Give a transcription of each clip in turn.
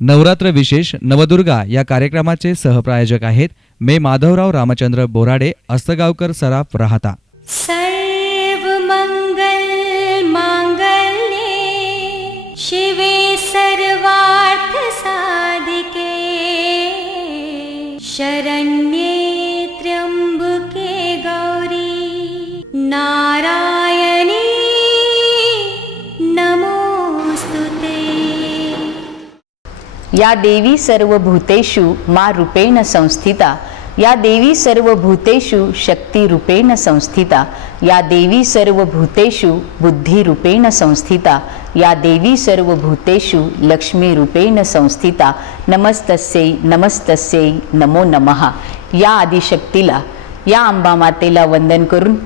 नवरात्र विशेष नवदुर्गा या कार्यक्रमाचे सहप्रायोजक आहेत मे माधवराव रामचंद्र बोराडे, अस्तगावकर सराफ, राहता। सर्व मंगल मांगल्ये शिवे सर्वार्थ साधिके शरण्ये त्र्यंबके गौरी नारायणी नमोस्तुते। या देवी सर्वभूतेषु मा रूपेण संस्थिता, या देवी सर्वभूतेषु शक्ति रूपेण संस्थिता, या देवी सर्वभूतेषु बुद्धि रूपेण संस्थिता, या देवी सर्वभूतेषु लक्ष्मी रूपेण संस्थिता। नमस्तस्यै नमस्तस्यै नमो नमः। या आदिशक्तीला, या अंबा मातेला वंदन करून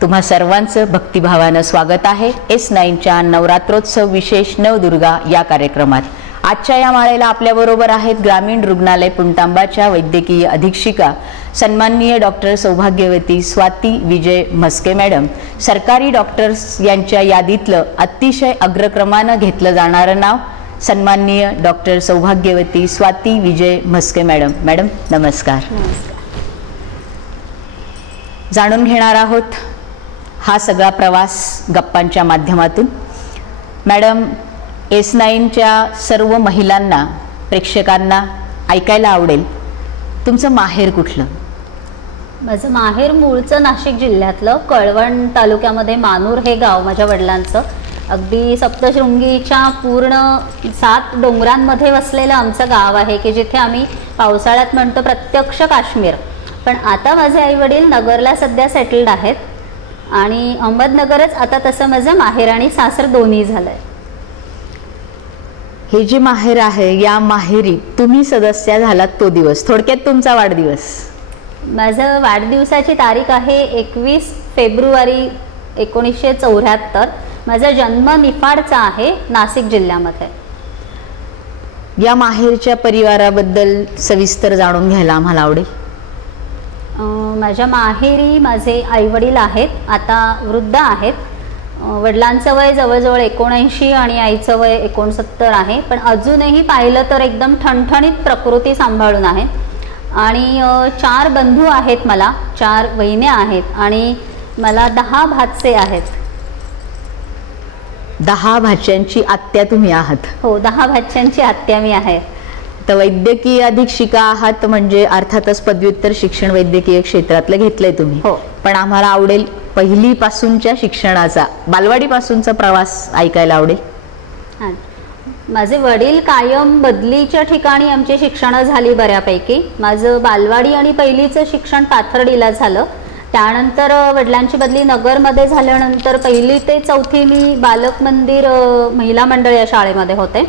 तुम्हा सर्वांचं भक्तिभावानं स्वागत आहे S9च्या नवरात्रोत्सव विशेष नवदुर्गा या कार्यक्रमात। आजच्या या माळेला आपल्याबरोबर आहेत ग्रामीण रुग्णालय पुणतांबाच्या वैद्यकीय अधीक्षिका सन्माननीय डॉक्टर सौभाग्यवती स्वाती विजय म्हस्के मॅडम। सरकारी डॉक्टर्स यांच्या यादीतलं अतिशय अग्रक्रमानं घेतलं जाणारं नाव सन्माननीय डॉक्टर सौभाग्यवती स्वाती विजय म्हस्के मॅडम। मॅडम नमस्कार। जाणून घेणार आहोत हा सगळा प्रवास गप्पांच्या माध्यमातून। मॅडम, S9च्या सर्व महिलांना, प्रेक्षकांना ऐकायला आवडेल तुमचं माहेर कुठलं? माझं माहेर मूळचं नाशिक जिल्ह्यातलं कळवण तालुक्यामध्ये मानूर हे गाव माझ्या वडिलांचं। अगदी सप्तशृंगीच्या पूर्ण 7 डोंगरांमध्ये वसलेलं आमचं गाव आहे की जिथे आम्ही पावसाळ्यात म्हणतो प्रत्यक्ष काश्मीर। पण आता माझे आई वडील नगरला सध्या सेटल्ड आहेत आणि अहमदनगरच आता तसं माझं माहेर आणि सासर दोन्ही झालंय। हे जे माहेर आहे या माहेरी तुम्ही सदस्य झालात तो दिवस, थोडक्यात तुमचा वाढदिवस। माझं वाढदिवसाची तारीख आहे 21 फेब्रुवारी 1974। माझा जन्म निफाडचा आहे नाशिक जिल्ह्यामध्ये। या माहेरच्या परिवाराबद्दल सविस्तर जाणून घ्यायला आम्हाला आवडेल। माझ्या माहेरी माझे आई वडील आहेत, आता वृद्ध आहेत। वडिलांचं वय जवळजवळ 79 आणि आईचं वय 69 आहे, पण अजूनही पाहिलं तर एकदम ठणठणीत प्रकृती सांभाळून आहे। आणि 4 बंधू आहेत, मला 4 वहिन्या आहेत आणि मला 10 भाचे आहेत। 10 भाच्यांची आत्या तुम्ही आहात? हो, 10 भाच्यांची आत्या मी आहे। तर वैद्यकीय अधीक्षिका आहात म्हणजे अर्थातच पदव्युत्तर शिक्षण वैद्यकीय क्षेत्रातलं घेतलंय तुम्ही। हो। पण आम्हाला आवडेल पहिलीपासूनच्या शिक्षणाचा, बालवाडीपासूनचा प्रवास ऐकायला आवडेल। माझे वडील कायम बदलीच्या ठिकाणी आमची शिक्षण झाली बऱ्यापैकी। माझं बालवाडी आणि पहिलीचं शिक्षण पाथर्डीला झालं। त्यानंतर वडिलांची बदली नगरमध्ये झाल्यानंतर 1ली ते 4थी मी बालक मंदिर महिला मंडळ या शाळेमध्ये होते।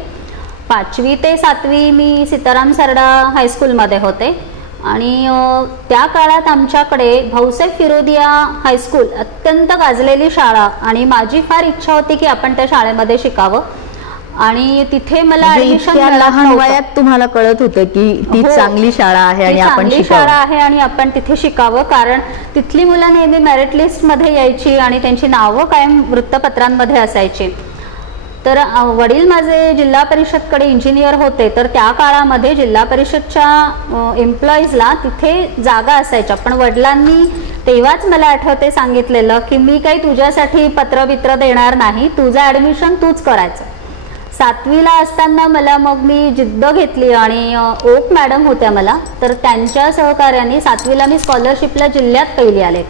5वी ते 7वी मी सीताराम सरडा हायस्कूलमध्ये होते आणि त्या काळात आमच्याकडे भाऊसाहेब फिरोदिया हायस्कूल अत्यंत गाजलेली शाळा आणि माझी फार इच्छा होती की आपण त्या शाळेमध्ये शिकावं आणि तिथे मला ऍडमिशन लहान वयात तुम्हाला कळत होतं की ती चांगली शाळा आहे आणि आपण शाळा आहे आणि आपण तिथे शिकावं, कारण तिथली मुलं नेहमी मेरिट लिस्ट मध्ये यायची आणि त्यांची नावं कायम वृत्तपत्रांमध्ये असायची। तर वडील माझे जिल्हा परिषदकडे इंजिनियर होते, तर त्या काळामध्ये जिल्हा परिषदच्या एम्प्लॉईजला तिथे जागा असायच्या। पण वडिलांनी तेव्हाच मला आठवते सांगितलेलं की मी काही तुझ्यासाठी पत्रबित्र देणार नाही, तुझं ॲडमिशन तूच करायचं। 7वीला असताना मला मग मी जिद्द घेतली आणि ओक मॅडम होत्या मला, तर त्यांच्या सहकार्याने 7वीला मी स्कॉलरशिपला जिल्ह्यात पहिली आले।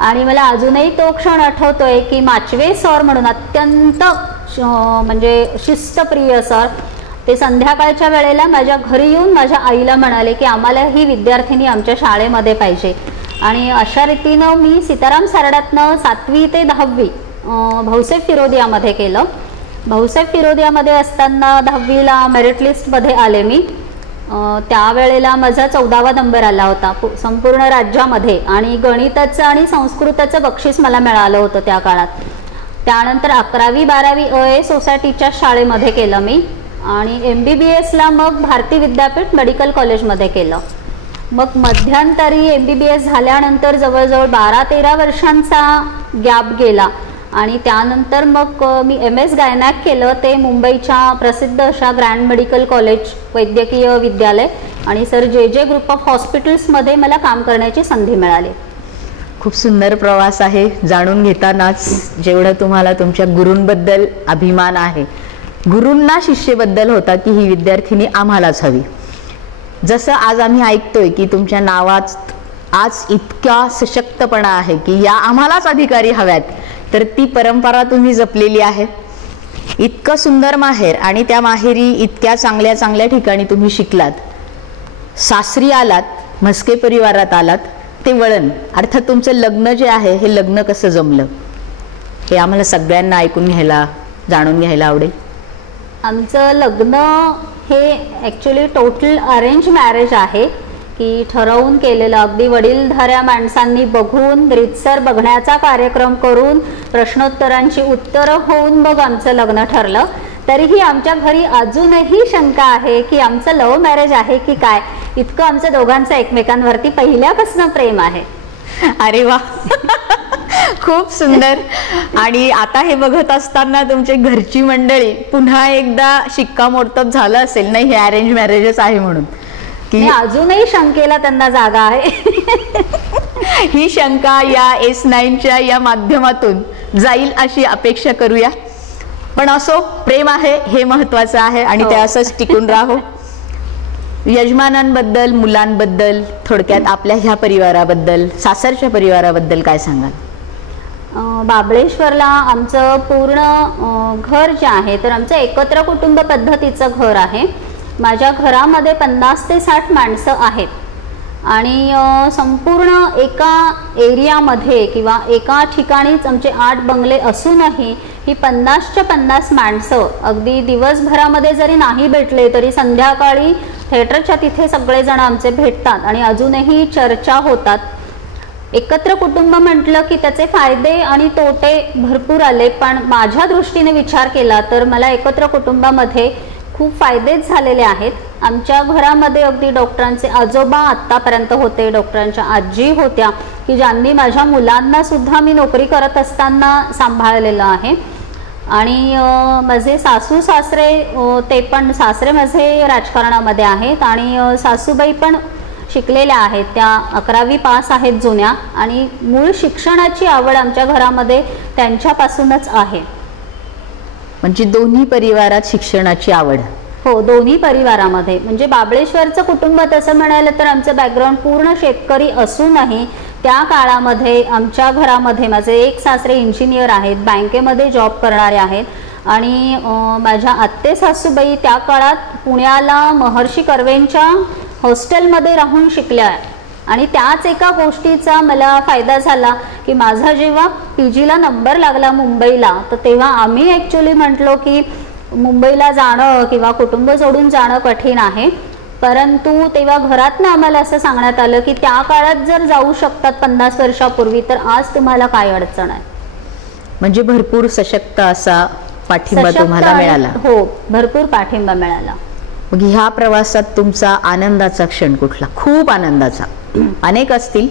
आणि मला अजूनही तो क्षण आठवतोय की माचवे सर म्हणून अत्यंत म्हणजे शिस्तप्रिय सर, ते संध्याकाळच्या वेळेला माझ्या घरी येऊन माझ्या आईला म्हणाले की आम्हाला ही विद्यार्थिनी आमच्या शाळेमध्ये पाहिजे। आणि अशा रीतीनं मी सीताराम सरड्यातनं 7वी ते 10वी भाऊसाहेब फिरोदियामध्ये केलं। भाऊसाहेब फिरोदियामध्ये असताना 10वीला मेरिट लिस्टमध्ये आले मी। त्यावेळेला माझा 14वा नंबर आला होता संपूर्ण राज्यामध्ये आणि गणिताचं आणि संस्कृताचं बक्षीस मला मिळालं होतं त्या काळात। त्यानंतर 11वी 12वी अ सोसायटीच्या शाळेमध्ये केलं मी आणि MBBSला मग भारती विद्यापीठ मेडिकल कॉलेजमध्ये केलं। मग मध्यंतरी MBBS झाल्यानंतर जवळजवळ 12-13 वर्षांचा गॅप गेला आणि त्यानंतर मग मी MS गायनॅक केलं, ते मुंबईच्या प्रसिद्ध अशा ग्रँड मेडिकल कॉलेज वैद्यकीय विद्यालय आणि सर JJ ग्रुप ऑफ हॉस्पिटल्समध्ये मला काम करण्याची संधी मिळाली. खूप सुंदर प्रवास आहे. जाणून घेतानाच जेवढं तुम्हाला तुमच्या गुरूंबद्दल अभिमान आहे, गुरूंना शिष्येबद्दल होता की ही विद्यार्थिनी आम्हालाच हवी. जसं आज आम्ही ऐकतोय की तुमच्या नावात आज इतका सशक्तपणा आहे की या आम्हालाच अधिकारी हव्यात, तर ती परंपरा तुम्ही जपलेली आहे. इतकं सुंदर माहेर आणि त्या माहेरी इतक्या चांगल्या चांगल्या ठिकाणी तुम्ही शिकलात, सासरी आलात, म्हस्के परिवारात आलात, ते वळण अर्थात तुमचं लग्न जे आहे हे लग्न कसं जमलं हे आम्हाला सगळ्यांना ऐकून घ्यायला, जाणून घ्यायला आवडेल. आमचं लग्न हे ॲक्च्युली टोटल अरेंज मॅरेज आहे की ठरवून केलेलं, अगदी वडीलधाऱ्या माणसांनी बघून रीतसर बघण्याचा कार्यक्रम करून प्रश्नोत्तरांची उत्तरं होऊन मग आमचं लग्न ठरलं. तरीही आमच्या घरी अजूनही शंका आहे की आमचं लव्ह मॅरेज आहे की काय, इतकं आमचं दोघांचं एकमेकांवरती पहिल्यापासून प्रेम आहे. अरे वा, खूप सुंदर. आणि आता हे बघत असताना तुमची घरची मंडळी पुन्हा एकदा शिक्कामोर्तब झालं असेल नाही हे अरेंज मॅरेजच आहे म्हणून, की अजूनही शंकेला त्यांना जागा आहे. ही शंका या S9च्या या माध्यमातून जाईल अशी अपेक्षा करूया. पण असो, प्रेम आहे हे महत्वाचं आहे आणि ते असंच टिकून राहो. यजमानांबद्दल, मुलांबद्दल, थोडक्यात आपल्या ह्या परिवाराबद्दल, सासरच्या परिवाराबद्दल काय सांगाल? बाबळेश्वरला आमचं पूर्ण घर जे आहे तर आमचं एकत्र कुटुंब पद्धतीचं घर आहे. माझ्या घरामध्ये 50 ते 60 माणसं आहेत आणि संपूर्ण एका एरियामध्ये किंवा एका ठिकाणीच आमचे 8 बंगले असूनही ही 50च्या 50 माणसं अगदी दिवसभरामध्ये जरी नाही भेटले तरी संध्याकाळी थिएटरच्या तिथे सगळेजण आमचे भेटतात आणि अजूनही चर्चा होतात. एकत्र कुटुंब म्हटलं की त्याचे फायदे आणि तोटे भरपूर आले, पण माझ्या दृष्टीने विचार केला तर मला एकत्र कुटुंबामध्ये खूप फायदेच झालेले आहेत. आमच्या घरामध्ये अगदी डॉक्टरांचे आजोबा आत्तापर्यंत होते, डॉक्टरांच्या आजी होत्या की ज्यांनी माझ्या मुलांना सुद्धा मी नोकरी करत असताना सांभाळलेलं आहे. आणि माझे सासू सासरे, ते पण सासरे माझे राजकारणामध्ये आहेत आणि सासूबाई पण शिकलेल्या आहेत, त्या 11वी पास आहेत जुन्या, आणि मूळ शिक्षणाची आवड आमच्या घरामध्ये त्यांच्यापासूनच आहे. म्हणजे दोन्ही परिवारात शिक्षणाची आवड? हो, दोन्ही परिवारामध्ये. म्हणजे बाबळेश्वरचं कुटुंब तसं म्हणायला तर आमचं बॅकग्राऊंड पूर्ण शेतकरी असूनही त्या काळामध्ये आमच्या घरामध्ये माझे एक सासरे इंजिनियर आहेत, बँकेमध्ये जॉब करणारे आहेत आणि माझ्या आत्ते सासूबाई त्या काळात पुण्याला महर्षी कर्वेंच्या हॉस्टेलमध्ये राहून शिकल्या आणि त्याच एका गोष्टीचा मला फायदा झाला की माझा जेव्हा PGला नंबर लागला मुंबईला, तर तेव्हा आम्ही ॲक्च्युली म्हटलो की मुंबईला जाणं किंवा कुटुंब सोडून जाणं कठीण आहे, परंतु तेव्हा घरातनं आम्हाला असं सांगण्यात आलं की त्या काळात जर जाऊ शकतात 50 वर्षापूर्वी तर आज तुम्हाला काय अडचण आहे. म्हणजे भरपूर सशक्त असा पाठिंबा तुम्हाला मिळाला? हो, भरपूर पाठिंबा मिळाला. मग ह्या प्रवासात तुमचा आनंदाचा क्षण कुठला? खूप आनंदाचा, अनेक असतील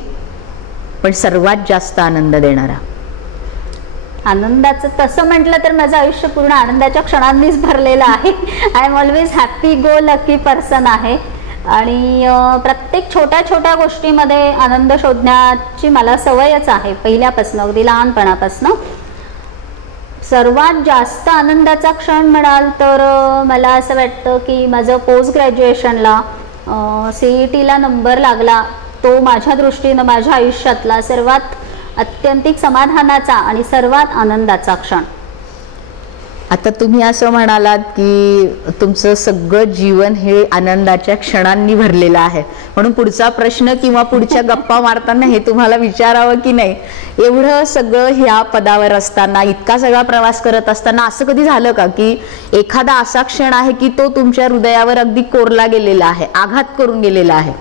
पण सर्वात जास्त आनंद देणारा? आनंदाचं तसं म्हटलं तर माझं आयुष्य पूर्ण आनंदाच्या क्षणांनीच भरलेलं आहे. I am always happy go lucky person आहे आणि प्रत्येक छोट्या छोट्या गोष्टीमध्ये आनंद शोधण्याची मला सवयच आहे पहिल्यापासून, अगदी लहानपणापासून. सर्वात जास्त आनंदाचा क्षण म्हणाल तर मला असं वाटतं की माझं पोस्ट ग्रॅज्युएशनला CETला नंबर लागला, तो माझ्या दृष्टीनं माझ्या आयुष्यातला सर्वात अत्यंतिक समाधानाचा आणि सर्वात आनंदाचा क्षण. आता तुम्ही असं म्हणालात की तुमचं सगळं जीवन हे आनंदाच्या क्षणांनी भरलेलं आहे, म्हणून पुढचा प्रश्न किंवा पुढच्या गप्पा मारताना हे तुम्हाला विचारावं की नाही, एवढं सगळं ह्या पदावर असताना, इतका सगळा प्रवास करत असताना असं कधी झालं का की एखादा असा क्षण आहे की तो तुमच्या हृदयावर अगदी कोरला गेलेला आहे, आघात करून गेलेला आहे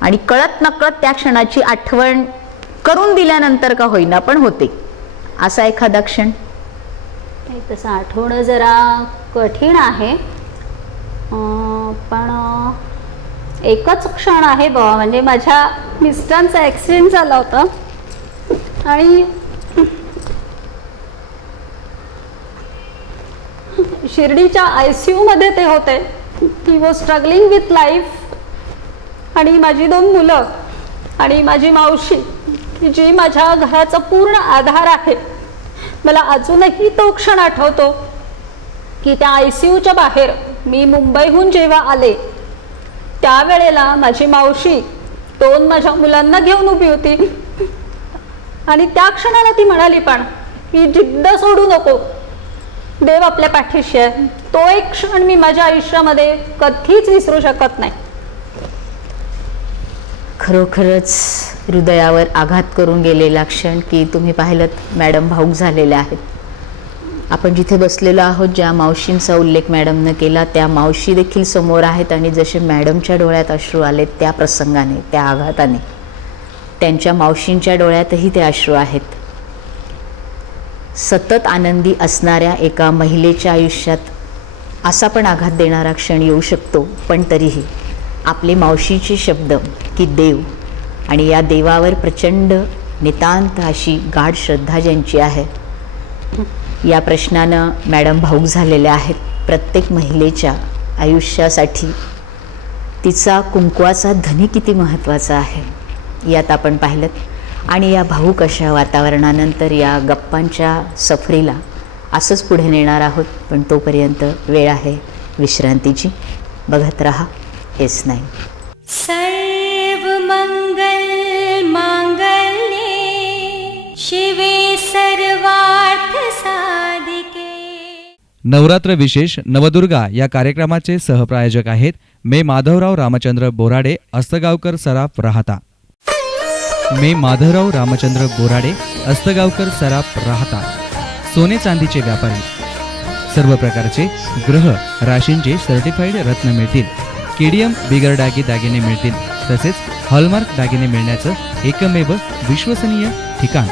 आणि कळत नकळत त्या क्षणाची आठवण करून दिल्यानंतर का होईना पण होते, असा एखादा क्षण? तसं आठवणं जरा कठीण आहे, पण एकच क्षण आहे बाबा. म्हणजे माझ्या मिस्टरांचा ॲक्सिडेंट झाला होता आणि शिर्डीच्या ICU मध्ये ते होते. He was struggling with life. आणि माझी 2 मुलं आणि माझी मावशी जी माझ्या घराचा पूर्ण आधार आहे. मला अजूनही तो क्षण आठवतो की त्या ICUच्या बाहेर मी मुंबईहून जेव्हा आले त्यावेळेला माझी मावशी 2 माझ्या मुलांना घेऊन उभी होती. आणि त्या क्षणाला ती म्हणाली पण की जिद्द सोडू नको, देव आपल्या पाठीशी आहे. तो एक क्षण मी माझ्या आयुष्यामध्ये कधीच विसरू शकत नाही. खरोखरच हृदयावर आघात करून गेलेला क्षण की तुम्ही पाहिलं मॅडम भाऊक झालेल्या आहेत. आपण जिथे बसलेलो आहोत, ज्या मावशींचा उल्लेख मॅडमनं केला त्या मावशी देखील समोर आहेत. आणि जसे मॅडमच्या डोळ्यात अश्रू आले त्या प्रसंगाने, त्या आघाताने, त्यांच्या मावशींच्या डोळ्यातही ते अश्रू आहेत. सतत आनंदी असणाऱ्या एका महिलेच्या आयुष्यात असा पण आघात देणारा क्षण येऊ शकतो. पण तरीही आपले मावशीचे शब्द की देव, आणि या देवावर प्रचंड नितांत अशी गाढ श्रद्धा ज्यांची आहे, या प्रश्नानं मॅडम भाऊक झालेल्या आहेत. प्रत्येक महिलेच्या आयुष्यासाठी तिचा कुंकवाचा धनी किती महत्त्वाचा आहे यात आपण पाहिलं. आणि या भाऊक अशा वातावरणानंतर या गप्पांच्या सफरीला असंच पुढे नेणार आहोत. पण तोपर्यंत वेळ आहे विश्रांतीची. बघत रहा S9. सर्वमंगल मांगल्ये शिवे सर्वार्थ साधिके. नवरात्र विशेष नवदुर्गा या कार्यक्रमाचे सहप्रायोजक आहेत मे माधवराव रामचंद्र बोराडे, अस्तगावकर सराफ, राहता. मे माधवराव रामचंद्र बोराडे, अस्तगावकर सराफ, राहता. सोने चांदीचे व्यापारी. सर्व प्रकारचे ग्रह राशींचे सर्टिफाईड रत्न मिळतील. KDM बिगर डागी दागिने मिळतील. तसेच हॉलमार्क दागिने मिळण्याचं एकमेव विश्वसनीय ठिकाण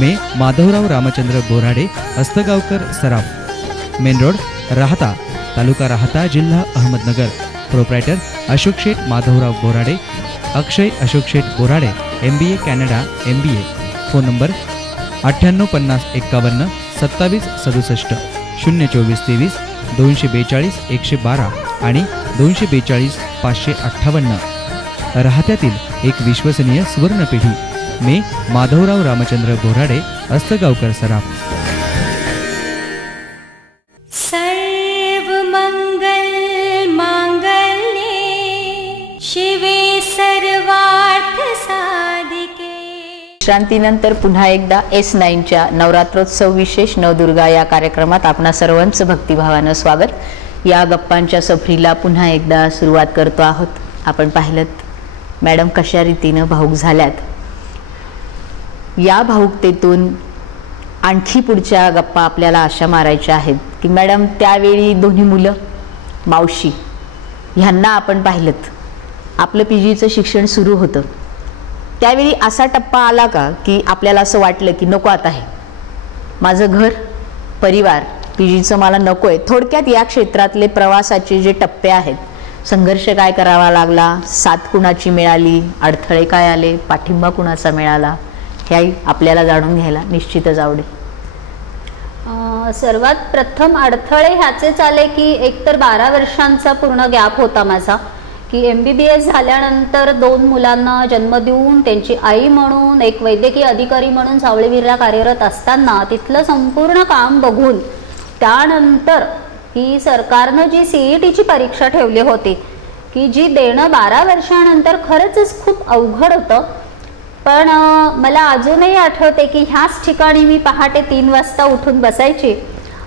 मे माधवराव रामचंद्र बोराडे, अस्तगावकर सराफ, मेन रोड, राहता, तालुका राहता, जिल्हा Ahmednagar. Proprietor Ashok Sheth Madhavrao Borade, Akshay Ashok Sheth Borade, MBA Canada MBA. Phone number 985051 2767 02423 242 112 आणि 242 558. राहत्यातील एक विश्वसनीय सुवर्ण पिढी मे माधवराव रामचंद्र बोराडे, अस्तगावकर सराफ. सर्वमंगल मांगल्ये शिवे सर्वार्थ साधिके. विश्रांतीनंतर पुन्हा एकदा S9च्या नवरात्रोत्सव विशेष नवदुर्गा या कार्यक्रमात आपणा सर्वांचं भक्तिभावानं स्वागत. या गप्पांच्या सफरीला पुन्हा एकदा सुरुवात करतो आहोत. आपण पाहिलं मॅडम कशा रीतीनं भाऊक झाल्यात. या भाऊकतेतून आणखी पुढच्या गप्पा आपल्याला अशा मारायच्या आहेत की मॅडम त्यावेळी दोन्ही मुलं, मावशी ह्यांना आपण पाहिलं. आपलं PGचं शिक्षण सुरू होतं त्यावेळी असा टप्पा आला का की आपल्याला असं वाटलं की नको आता आहे माझं घर परिवार, PGचं मला नको आहे. थोडक्यात या क्षेत्रातले प्रवासाचे जे टप्पे आहेत, संघर्ष काय करावा लागला, साथ कुणाची मिळाली, अडथळे काय आले, पाठिंबा कुणाचा मिळाला, ह्याही आपल्याला जाणून घ्यायला निश्चितच आवडेल. सर्वात प्रथम अडथळे ह्याचेच आले की एकतर 12 वर्षांचा पूर्ण गॅप होता माझा की MBBS झाल्यानंतर 2 मुलांना जन्म देऊन त्यांची आई म्हणून, एक वैद्यकीय अधिकारी म्हणून सावळीविरा कार्यरत असताना तिथलं संपूर्ण काम बघून त्यानंतर ही सरकारनं जी CETची परीक्षा ठेवली होती की जी देणं 12 वर्षानंतर खरंच खूप अवघड होतं. पण मला अजूनही आठवते की ह्याच ठिकाणी मी पहाटे 3 वाजता उठून बसायची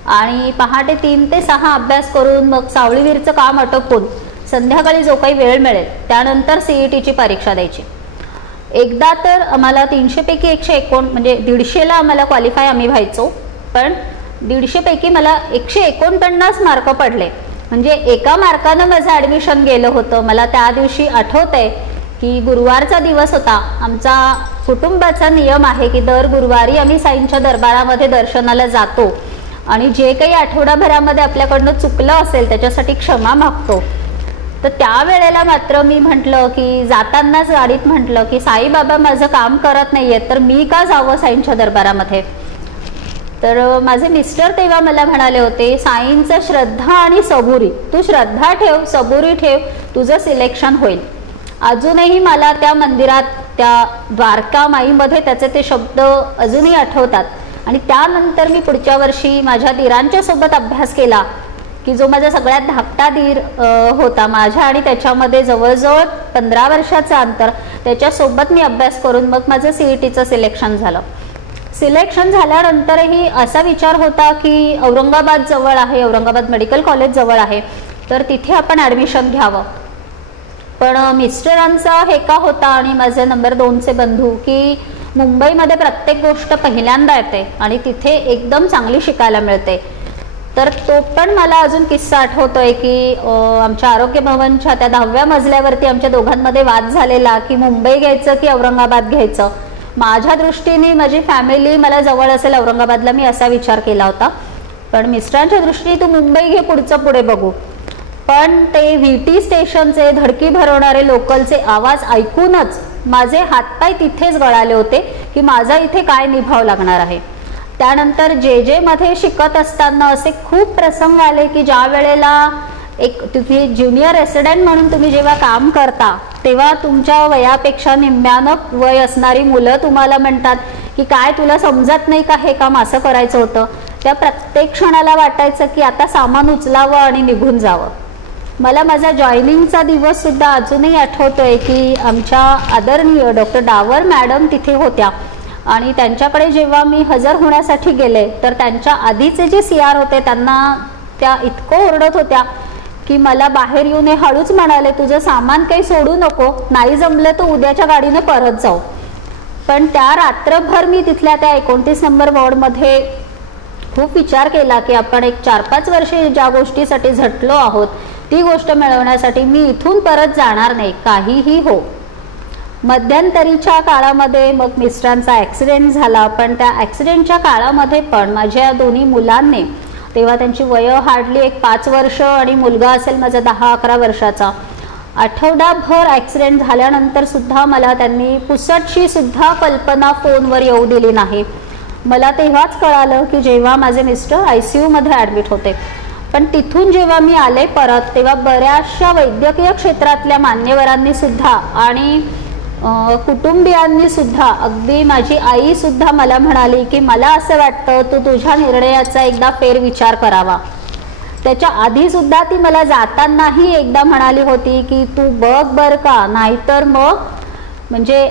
आणि पहाटे 3 ते 6 अभ्यास करून मग सावळीवीरचं काम आटोपून संध्याकाळी जो काही वेळ मिळेल त्यानंतर CETची परीक्षा द्यायची. एकदा तर आम्हाला 300 पैकी 149 म्हणजे 150ला आम्हाला क्वालिफाय आम्ही व्हायचो. पण 150 पैकी मला 149 मार्क पडले. म्हणजे एका मार्कानं माझं ॲडमिशन गेलं होतं. मला त्या दिवशी आठवतंय की गुरुवारचा दिवस होता. आमचा कुटुंबाचा नियम आहे की दर गुरुवारी आम्ही साईंच्या दरबारामध्ये दर्शनाला जातो आणि जे काही आठवडाभरामध्ये आपल्याकडनं चुकलं असेल त्याच्यासाठी क्षमा मागतो. तर त्यावेळेला मात्र मी म्हटलं की जातानाच गाडीत म्हटलं की साईबाबा माझं काम करत नाहीये तर मी का जावं साईंच्या दरबारामध्ये. तर माझे मिस्टर तेव्हा मला म्हणाले होते, साईंचं श्रद्धा आणि सबुरी, तू श्रद्धा ठेव, सबुरी ठेव, तुझं सिलेक्शन होईल. अजूनही मला त्या मंदिरात, त्या द्वारका माईमध्ये त्याचे ते शब्द अजूनही आठवतात. आणि त्यानंतर मी पुढच्या वर्षी माझ्या दीरांच्या सोबत अभ्यास केला, की जो माझा सगळ्यात धाकटा दीर होता माझ्या आणि त्याच्यामध्ये जवळजवळ 15 वर्षाचं अंतर, त्याच्यासोबत मी अभ्यास करून मग माझं CETचं सिलेक्शन झालं. सिलेक्शन झाल्यानंतरही असा विचार होता की औरंगाबाद जवळ आहे, औरंगाबाद मेडिकल कॉलेज जवळ आहे, तर तिथे आपण ॲडमिशन घ्यावं. पण मिस्टरांचा हेका होता आणि माझे नंबर 2चे बंधू की मुंबईमध्ये प्रत्येक गोष्ट पहिल्यांदा येते आणि तिथे एकदम चांगली शिकायला मिळते. तर तो पण मला अजून किस्सा आठवतोय की आमच्या आरोग्य भवनच्या त्या 10व्या मजल्यावरती आमच्या दोघांमध्ये वाद झालेला की मुंबई घ्यायचं की औरंगाबाद घ्यायचं. माझ्या दृष्टीने माझी फॅमिली मला जवळ असेल औरंगाबादला, मी असा विचार केला होता. पण मिस्टरांच्या दृष्टीने तू मुंबई घे, पुढचं पुढे बघू. पण ते VT स्टेशनचे धडकी भरवणारे लोकलचे आवाज ऐकूनच माझे हातपाय तिथेच गळाले होते की माझा इथे काय निभाव लागणार आहे. त्यानंतर JJ मध्ये शिकत असताना असे खूप प्रसंग आले की ज्या वेळेला एक तुम्ही ज्युनियर रेसिडेंट म्हणून तुम्ही जेव्हा काम करता तेव्हा तुमच्या वयापेक्षा निम्म्यानं वय असणारी मुलं तुम्हाला म्हणतात की काय तुला समजत नाही का, हे काम असं करायचं होतं. त्या प्रत्येक क्षणाला वाटायचं की आता सामान उचलावं आणि निघून जावं. मला माझा जॉईनिंगचा दिवस सुद्धा अजूनही आठवतोय की आमच्या आदरणीय डॉक्टर डावर मॅडम तिथे होत्या आणि त्यांच्याकडे जेव्हा मी हजर होण्यासाठी गेले तर त्यांच्या आधीचे जे CR होते त्यांना त्या इतकं ओरडत होत्या की मला बाहेर येऊन हळूच म्हणाले, तुझं सामान काही सोडू नको, नाही जमलं तर उद्याच्या गाडीनं परत जाऊ. पण त्या रात्रभर मी तिथल्या त्या 29 नंबर वॉर्डमध्ये खूप विचार केला की आपण एक 4-5 वर्षे ज्या गोष्टीसाठी झटलो आहोत ती गोष्ट मिळवण्यासाठी मी इथून परत जाणार नाही, काहीही हो. मध्यंतरीच्या काळामध्ये मग मिस्टरांचा ॲक्सिडेंट झाला. पण त्या ॲक्सिडेंटच्या काळामध्ये पण माझ्या दोन्ही मुलांनी, तेव्हा त्यांची वय हार्डली एक 5 वर्ष आणि मुलगा असेल माझा 10-11 वर्षाचा, आठवडाभर ॲक्सिडेंट झाल्यानंतर सुद्धा मला त्यांनी पुसटशी सुद्धा कल्पना फोनवर येऊ दिली नाही. मला तेव्हाच कळालं की जेव्हा माझे मिस्टर ICU मध्ये ॲडमिट होते. पण तिथून जेव्हा मी आले परत तेव्हा बऱ्याचशा वैद्यकीय क्षेत्रातल्या मान्यवरांनी सुद्धा आणि कुटुंबियांनी सुद्धा, अगदी माझी आई सुद्धा मला म्हणाली की मला असं वाटतं तू तुझ्या निर्णयाचा एकदा फेरविचार करावा. त्याच्या आधी सुद्धा ती मला जातानाही एकदा म्हणाली होती की तू बघ बर का, नाहीतर मग म्हणजे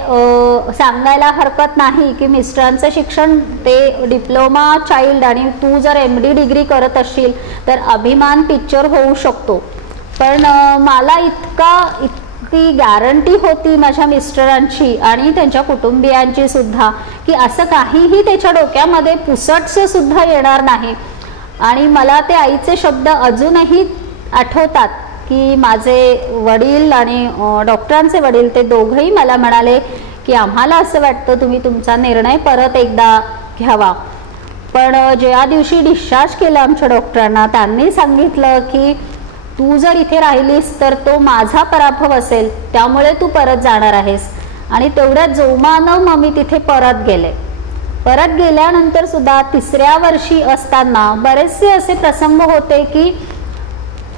सांगायला हरकत नाही की मिस्टरांचं शिक्षण ते डिप्लोमा चाइल्ड आणि तू जर MD डिग्री करत असशील तर अभिमान पिक्चर होऊ शकतो. पण मला इतकी गॅरंटी होती माझ्या मिस्टरांची आणि त्यांच्या कुटुंबियांची सुद्धा की असं काहीही त्याच्या डोक्यामध्ये पुसटचं सुद्धा येणार नाही. आणि मला ते आईचे शब्द अजूनही आठवतात की माझे वडील आणि डॉक्टरांचे वडील ते दोघंही मला म्हणाले की आम्हाला असं वाटतं तुम्ही तुमचा निर्णय परत एकदा घ्यावा. पण ज्या दिवशी डिस्चार्ज केलं आमच्या डॉक्टरांना त्यांनी सांगितलं की तू जर इथे राहिलीस तर तो माझा पराभव असेल, त्यामुळे तू परत जाणार आहेस. आणि तेवढ्या जोमानं मग मी तिथे परत गेले. परत गेल्यानंतर सुद्धा 3ऱ्या वर्षी असताना बरेचसे असे प्रसंग होते की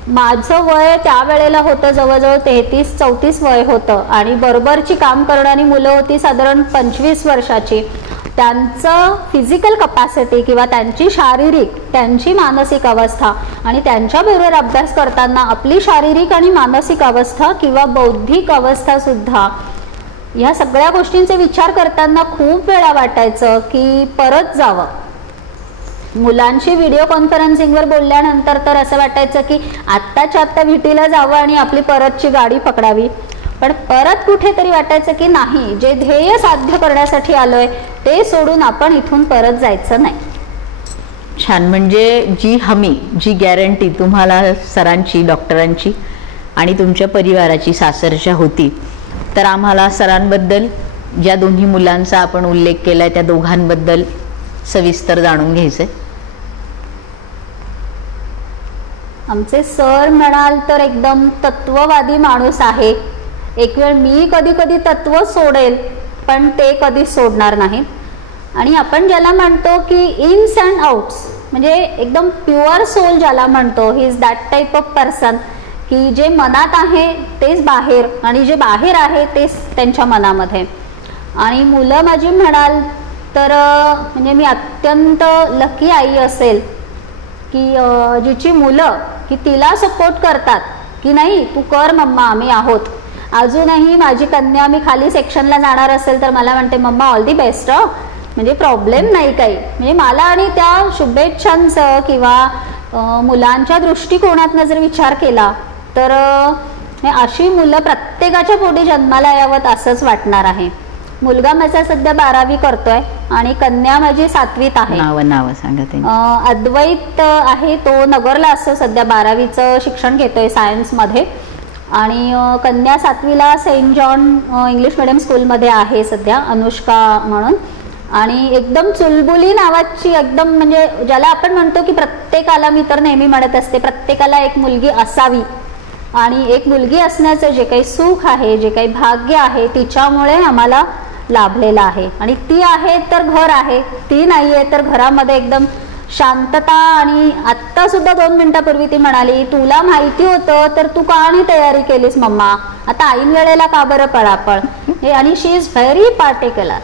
माझं वय त्यावेळेला होतं जवळजवळ 33-34 वय होतं आणि बरोबरची काम करणारी मुलं होती साधारण 25 वर्षाची. त्यांचं फिजिकल कपॅसिटी किंवा त्यांची शारीरिक, त्यांची मानसिक अवस्था आणि त्यांच्याबरोबर अभ्यास करताना आपली शारीरिक आणि मानसिक अवस्था किंवा बौद्धिक अवस्था सुद्धा, या सगळ्या गोष्टींचे विचार करताना खूप वेळा वाटायचं की परत जावं. मुलांशी व्हिडिओ कॉन्फरन्सिंगवर बोलल्यानंतर तर असं वाटायचं की आत्ताच्या आत्ता VTला जावं आणि आपली परतची गाडी पकडावी. पण परत कुठेतरी वाटायचं की नाही, जे ध्येय साध्य करण्यासाठी आलोय ते सोडून आपण इथून परत जायचं नाही. छान. म्हणजे जी हमी, जी गॅरंटी तुम्हाला सरांची, डॉक्टरांची आणि तुमच्या परिवाराची सासरच्या होती, तर आम्हाला सरांबद्दल, ज्या दोन्ही मुलांचा आपण उल्लेख केलाय त्या दोघांबद्दल सविस्तर जाणून घ्यायचंय. आमचे सर म्हणाल तर एकदम तत्ववादी माणूस आहे. एक वेळ मी कधी कधी तत्व सोडेल पण ते कधी सोडणार नाही. आणि आपण ज्याला म्हणतो की इन्स अँड आउट्स, म्हणजे एकदम प्युअर सोल ज्याला म्हणतो, he is that type of person की जे मनात आहे तेच बाहेर आणि जे बाहेर आहे तेच त्यांच्या मनामध्ये. आणि मुलं माझी म्हणाल तर म्हणजे मी अत्यंत लकी आई असेल की जिची मुलं की तिला सपोर्ट करतात की नाही तू कर मम्मा, आम्ही आहोत. अजूनही माझी कन्या मी खाली सेक्शनला जाणार असेल तर मला म्हणते मम्मा ऑल दी बेस्ट, म्हणजे प्रॉब्लेम नाही काही. म्हणजे मला आणि त्या शुभेच्छांचं किंवा मुलांच्या दृष्टिकोनातनं जर विचार केला तर अशी मुलं प्रत्येकाच्या पोटी जन्माला यावं असंच वाटणार आहे. मुलगा माझा सध्या 12वी करतोय आणि कन्या माझी 7वीत आहे. नाव सांगा. अद्वैत आहे, तो नगरला असतो सध्या, 12वीचं शिक्षण घेतोय सायन्समध्ये. आणि कन्या 7वीला सेंट जॉन इंग्लिश मिडियम स्कूलमध्ये आहे सध्या, अनुष्का म्हणून. आणि एकदम चुलबुली नावाची, एकदम म्हणजे ज्याला आपण म्हणतो की प्रत्येकाला, मी तर नेहमी म्हणत असते प्रत्येकाला एक मुलगी असावी. आणि एक मुलगी असण्याचं जे काही सुख आहे, जे काही भाग्य आहे, तिच्यामुळे आम्हाला लाभलेलं आहे. आणि ती आहे तर घर आहे, ती नाही आहे तर घरामध्ये एकदम शांतता. आणि आत्ता सुद्धा 2 मिनिटापूर्वी ती म्हणाली तुला माहिती होतं तर तू का नाही तयारी केलीस मम्मा, आता ऐन वेळेला का बरं पळापळ. आणि शी इज व्हेरी पार्टिक्युलर.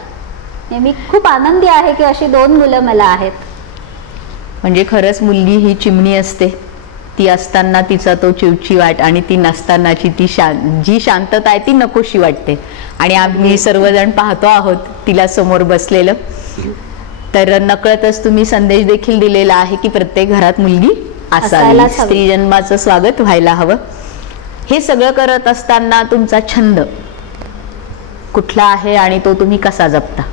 मी खूप आनंदी आहे की अशी 2 मुलं मला आहेत. म्हणजे खरंच मुलगी ही चिमणी असते, ती असताना तिचा तो चिवचिवाट आणि ती नसतानाची ती जी शांतता आहे ती नकोशी वाटते. आणि आम्ही सर्वजण पाहतो आहोत तिला समोर बसलेलं. तर नकळतच तुम्ही संदेश देखील दिलेला आहे की प्रत्येक घरात मुलगी असावी, स्त्री जन्माचं स्वागत व्हायला हवं. हे सगळं करत असताना तुमचा छंद कुठला आहे आणि तो तुम्ही कसा जपता?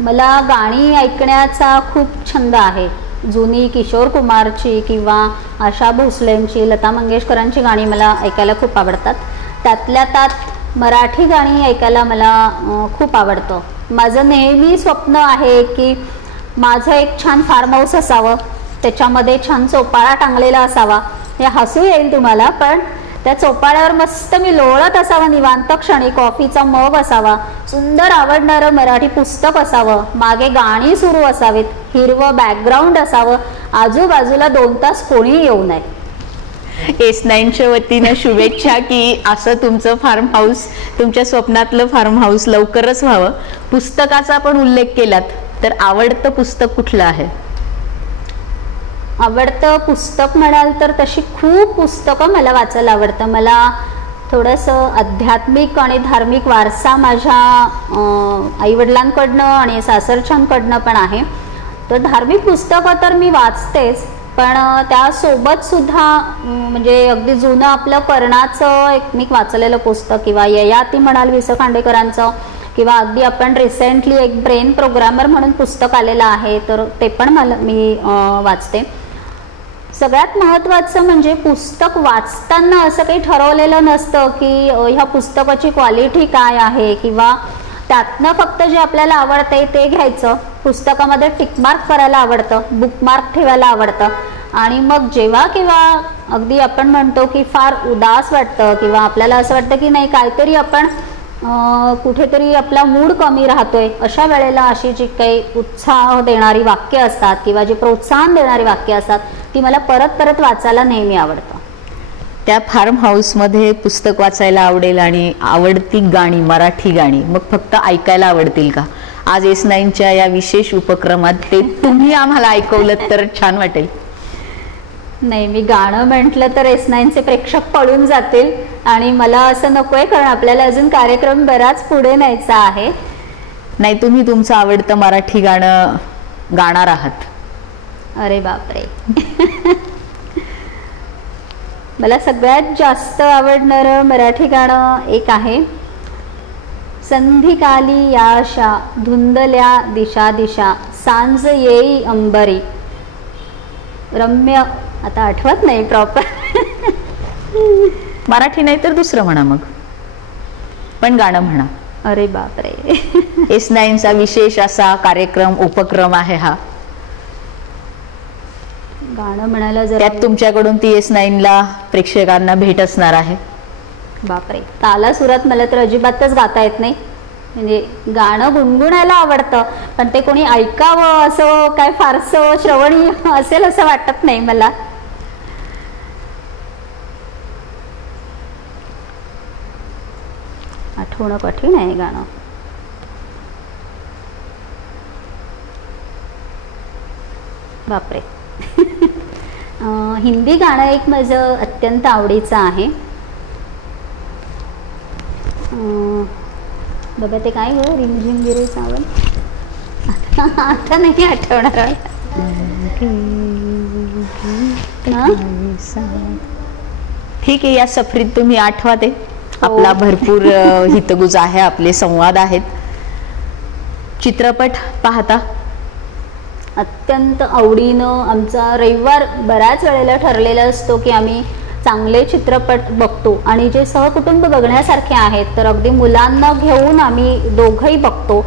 मला गाणी ऐकण्याचा खूप छंद आहे. जुनी किशोर कुमारची किंवा आशा भोसलेंची, लता मंगेशकरांची गाणी मला ऐकायला खूप आवडतात. त्यातल्या त्यात मराठी गाणी ऐकायला मला खूप आवडतं. माझं नेहमी स्वप्न आहे की माझं एक छान फार्म हाऊस असावं, त्याच्यामध्ये छान चोपाळा टांगलेला असावा. हे हसू येईल तुम्हाला, पण त्या चोपाळ्यावर मस्त मी लोळत असावं निवांत क्षणी, कॉफीचा मग असावा, सुंदर आवडणारं मराठी पुस्तक असावं, मागे गाणी सुरू असावीत, हिरवं बॅकग्राऊंड असावं, आजूबाजूला 2 तास कोणी येऊ नये. S9च्या वतीनं शुभेच्छा की असं तुमचं फार्म हाऊस, तुमच्या स्वप्नातलं फार्म हाऊस लवकरच व्हावं. पुस्तकाचा पण उल्लेख केलात तर आवडतं पुस्तक कुठलं आहे? आवडतं पुस्तक म्हणाल तर तशी खूप पुस्तकं मला वाचायला आवडतं. मला थोडंसं आध्यात्मिक आणि धार्मिक वारसा माझ्या आईवडिलांकडनं आणि सासरच्यांकडनं पण आहे. तर धार्मिक पुस्तकं तर मी वाचतेच, पण त्यासोबत सुद्धा म्हणजे अगदी जुनं आपलं कर्णाचं एक मी वाचलेलं पुस्तक किंवा ययाती म्हणाल वि. स. खांडेकरांचं, किंवा अगदी आपण रिसेंटली एक ब्रेन प्रोग्रामर म्हणून पुस्तक आलेलं आहे तर ते पण मी वाचते. सगळ्यात महत्त्वाचं म्हणजे पुस्तक वाचताना असं काही ठरवलेलं नसतं की ह्या पुस्तकाची क्वालिटी काय आहे किंवा त्यातनं फक्त जे आपल्याला आवडतंय ते घ्यायचं. पुस्तकामध्ये टिकमार्क करायला आवडतं, बुकमार्क ठेवायला आवडतं. आणि मग जेव्हा किंवा अगदी आपण म्हणतो की फार उदास वाटतं किंवा आपल्याला असं वाटतं की नाही काहीतरी आपण कुठेतरी आपला मूड कमी राहतोय, अशा वेळेला अशी जी काही उत्साह देणारी वाक्य असतात किंवा जी प्रोत्साहन देणारी वाक्य असतात ती मला परत परत वाचायला नेहमी आवडतं. त्या फार्म हाऊसमध्ये पुस्तक वाचायला आवडेल आणि आवडती गाणी, मराठी गाणी मग फक्त ऐकायला आवडतील का? आज S9च्या या विशेष उपक्रमात ते तुम्ही आम्हाला ऐकवलं तर छान वाटेल. नाही, मी गाणं म्हटलं तर S9चे प्रेक्षक पळून जातील आणि मला असं नकोय, कारण आपल्याला अजून कार्यक्रम बराच पुढे न्यायचा आहे. नाही, तुम्ही तुमचं आवडतं मराठी गाणं गाणार आहात. अरे बापरे. मला सगळ्यात जास्त आवडणारं मराठी गाणं एक आहे, संधिकाली या आशा धुंदल्या दिशा दिशा सांज येई अंबरी. रम्य, आता आठवत नाही प्रॉपर. मराठी नाही तर दुसरं म्हणा मग, पण गाणं म्हणा. अरे बापरे. S9चा विशेष असा कार्यक्रम, उपक्रम आहे हा. गाणं म्हणायला जर त्यात तुमच्याकडून ती S9ला प्रेक्षकांना भेट असणार आहे. बापरे, ताला सुरात मला तर अजिबातच गाता येत नाही. म्हणजे गाणं गुणगुणायला आवडतं, पण ते कोणी ऐकावं असं काय फारसं श्रवणीय असेल असं वाटत नाही मला. आठवणं कठीण आहे गाणं. बापरे. हिंदी गाणं एक माझं अत्यंत आवडीचं आहे. बाबा ते काय गं, रिमझिम गिरे सावन. आता नाही आठवणार. ठीक आहे, या सफरीत तुम्ही आठवा ते. आपला भरपूर हितगुज आहे, आपले संवाद आहेत. चित्रपट पाहता? अत्यंत आवडीनं. आमचा रविवार बऱ्याच वेळेला ठरलेला असतो की आम्ही चांगले चित्रपट बघतो आणि जे सहकुटुंब बघण्यासारखे आहेत तर अगदी मुलांना घेऊन आम्ही दोघंही बघतो.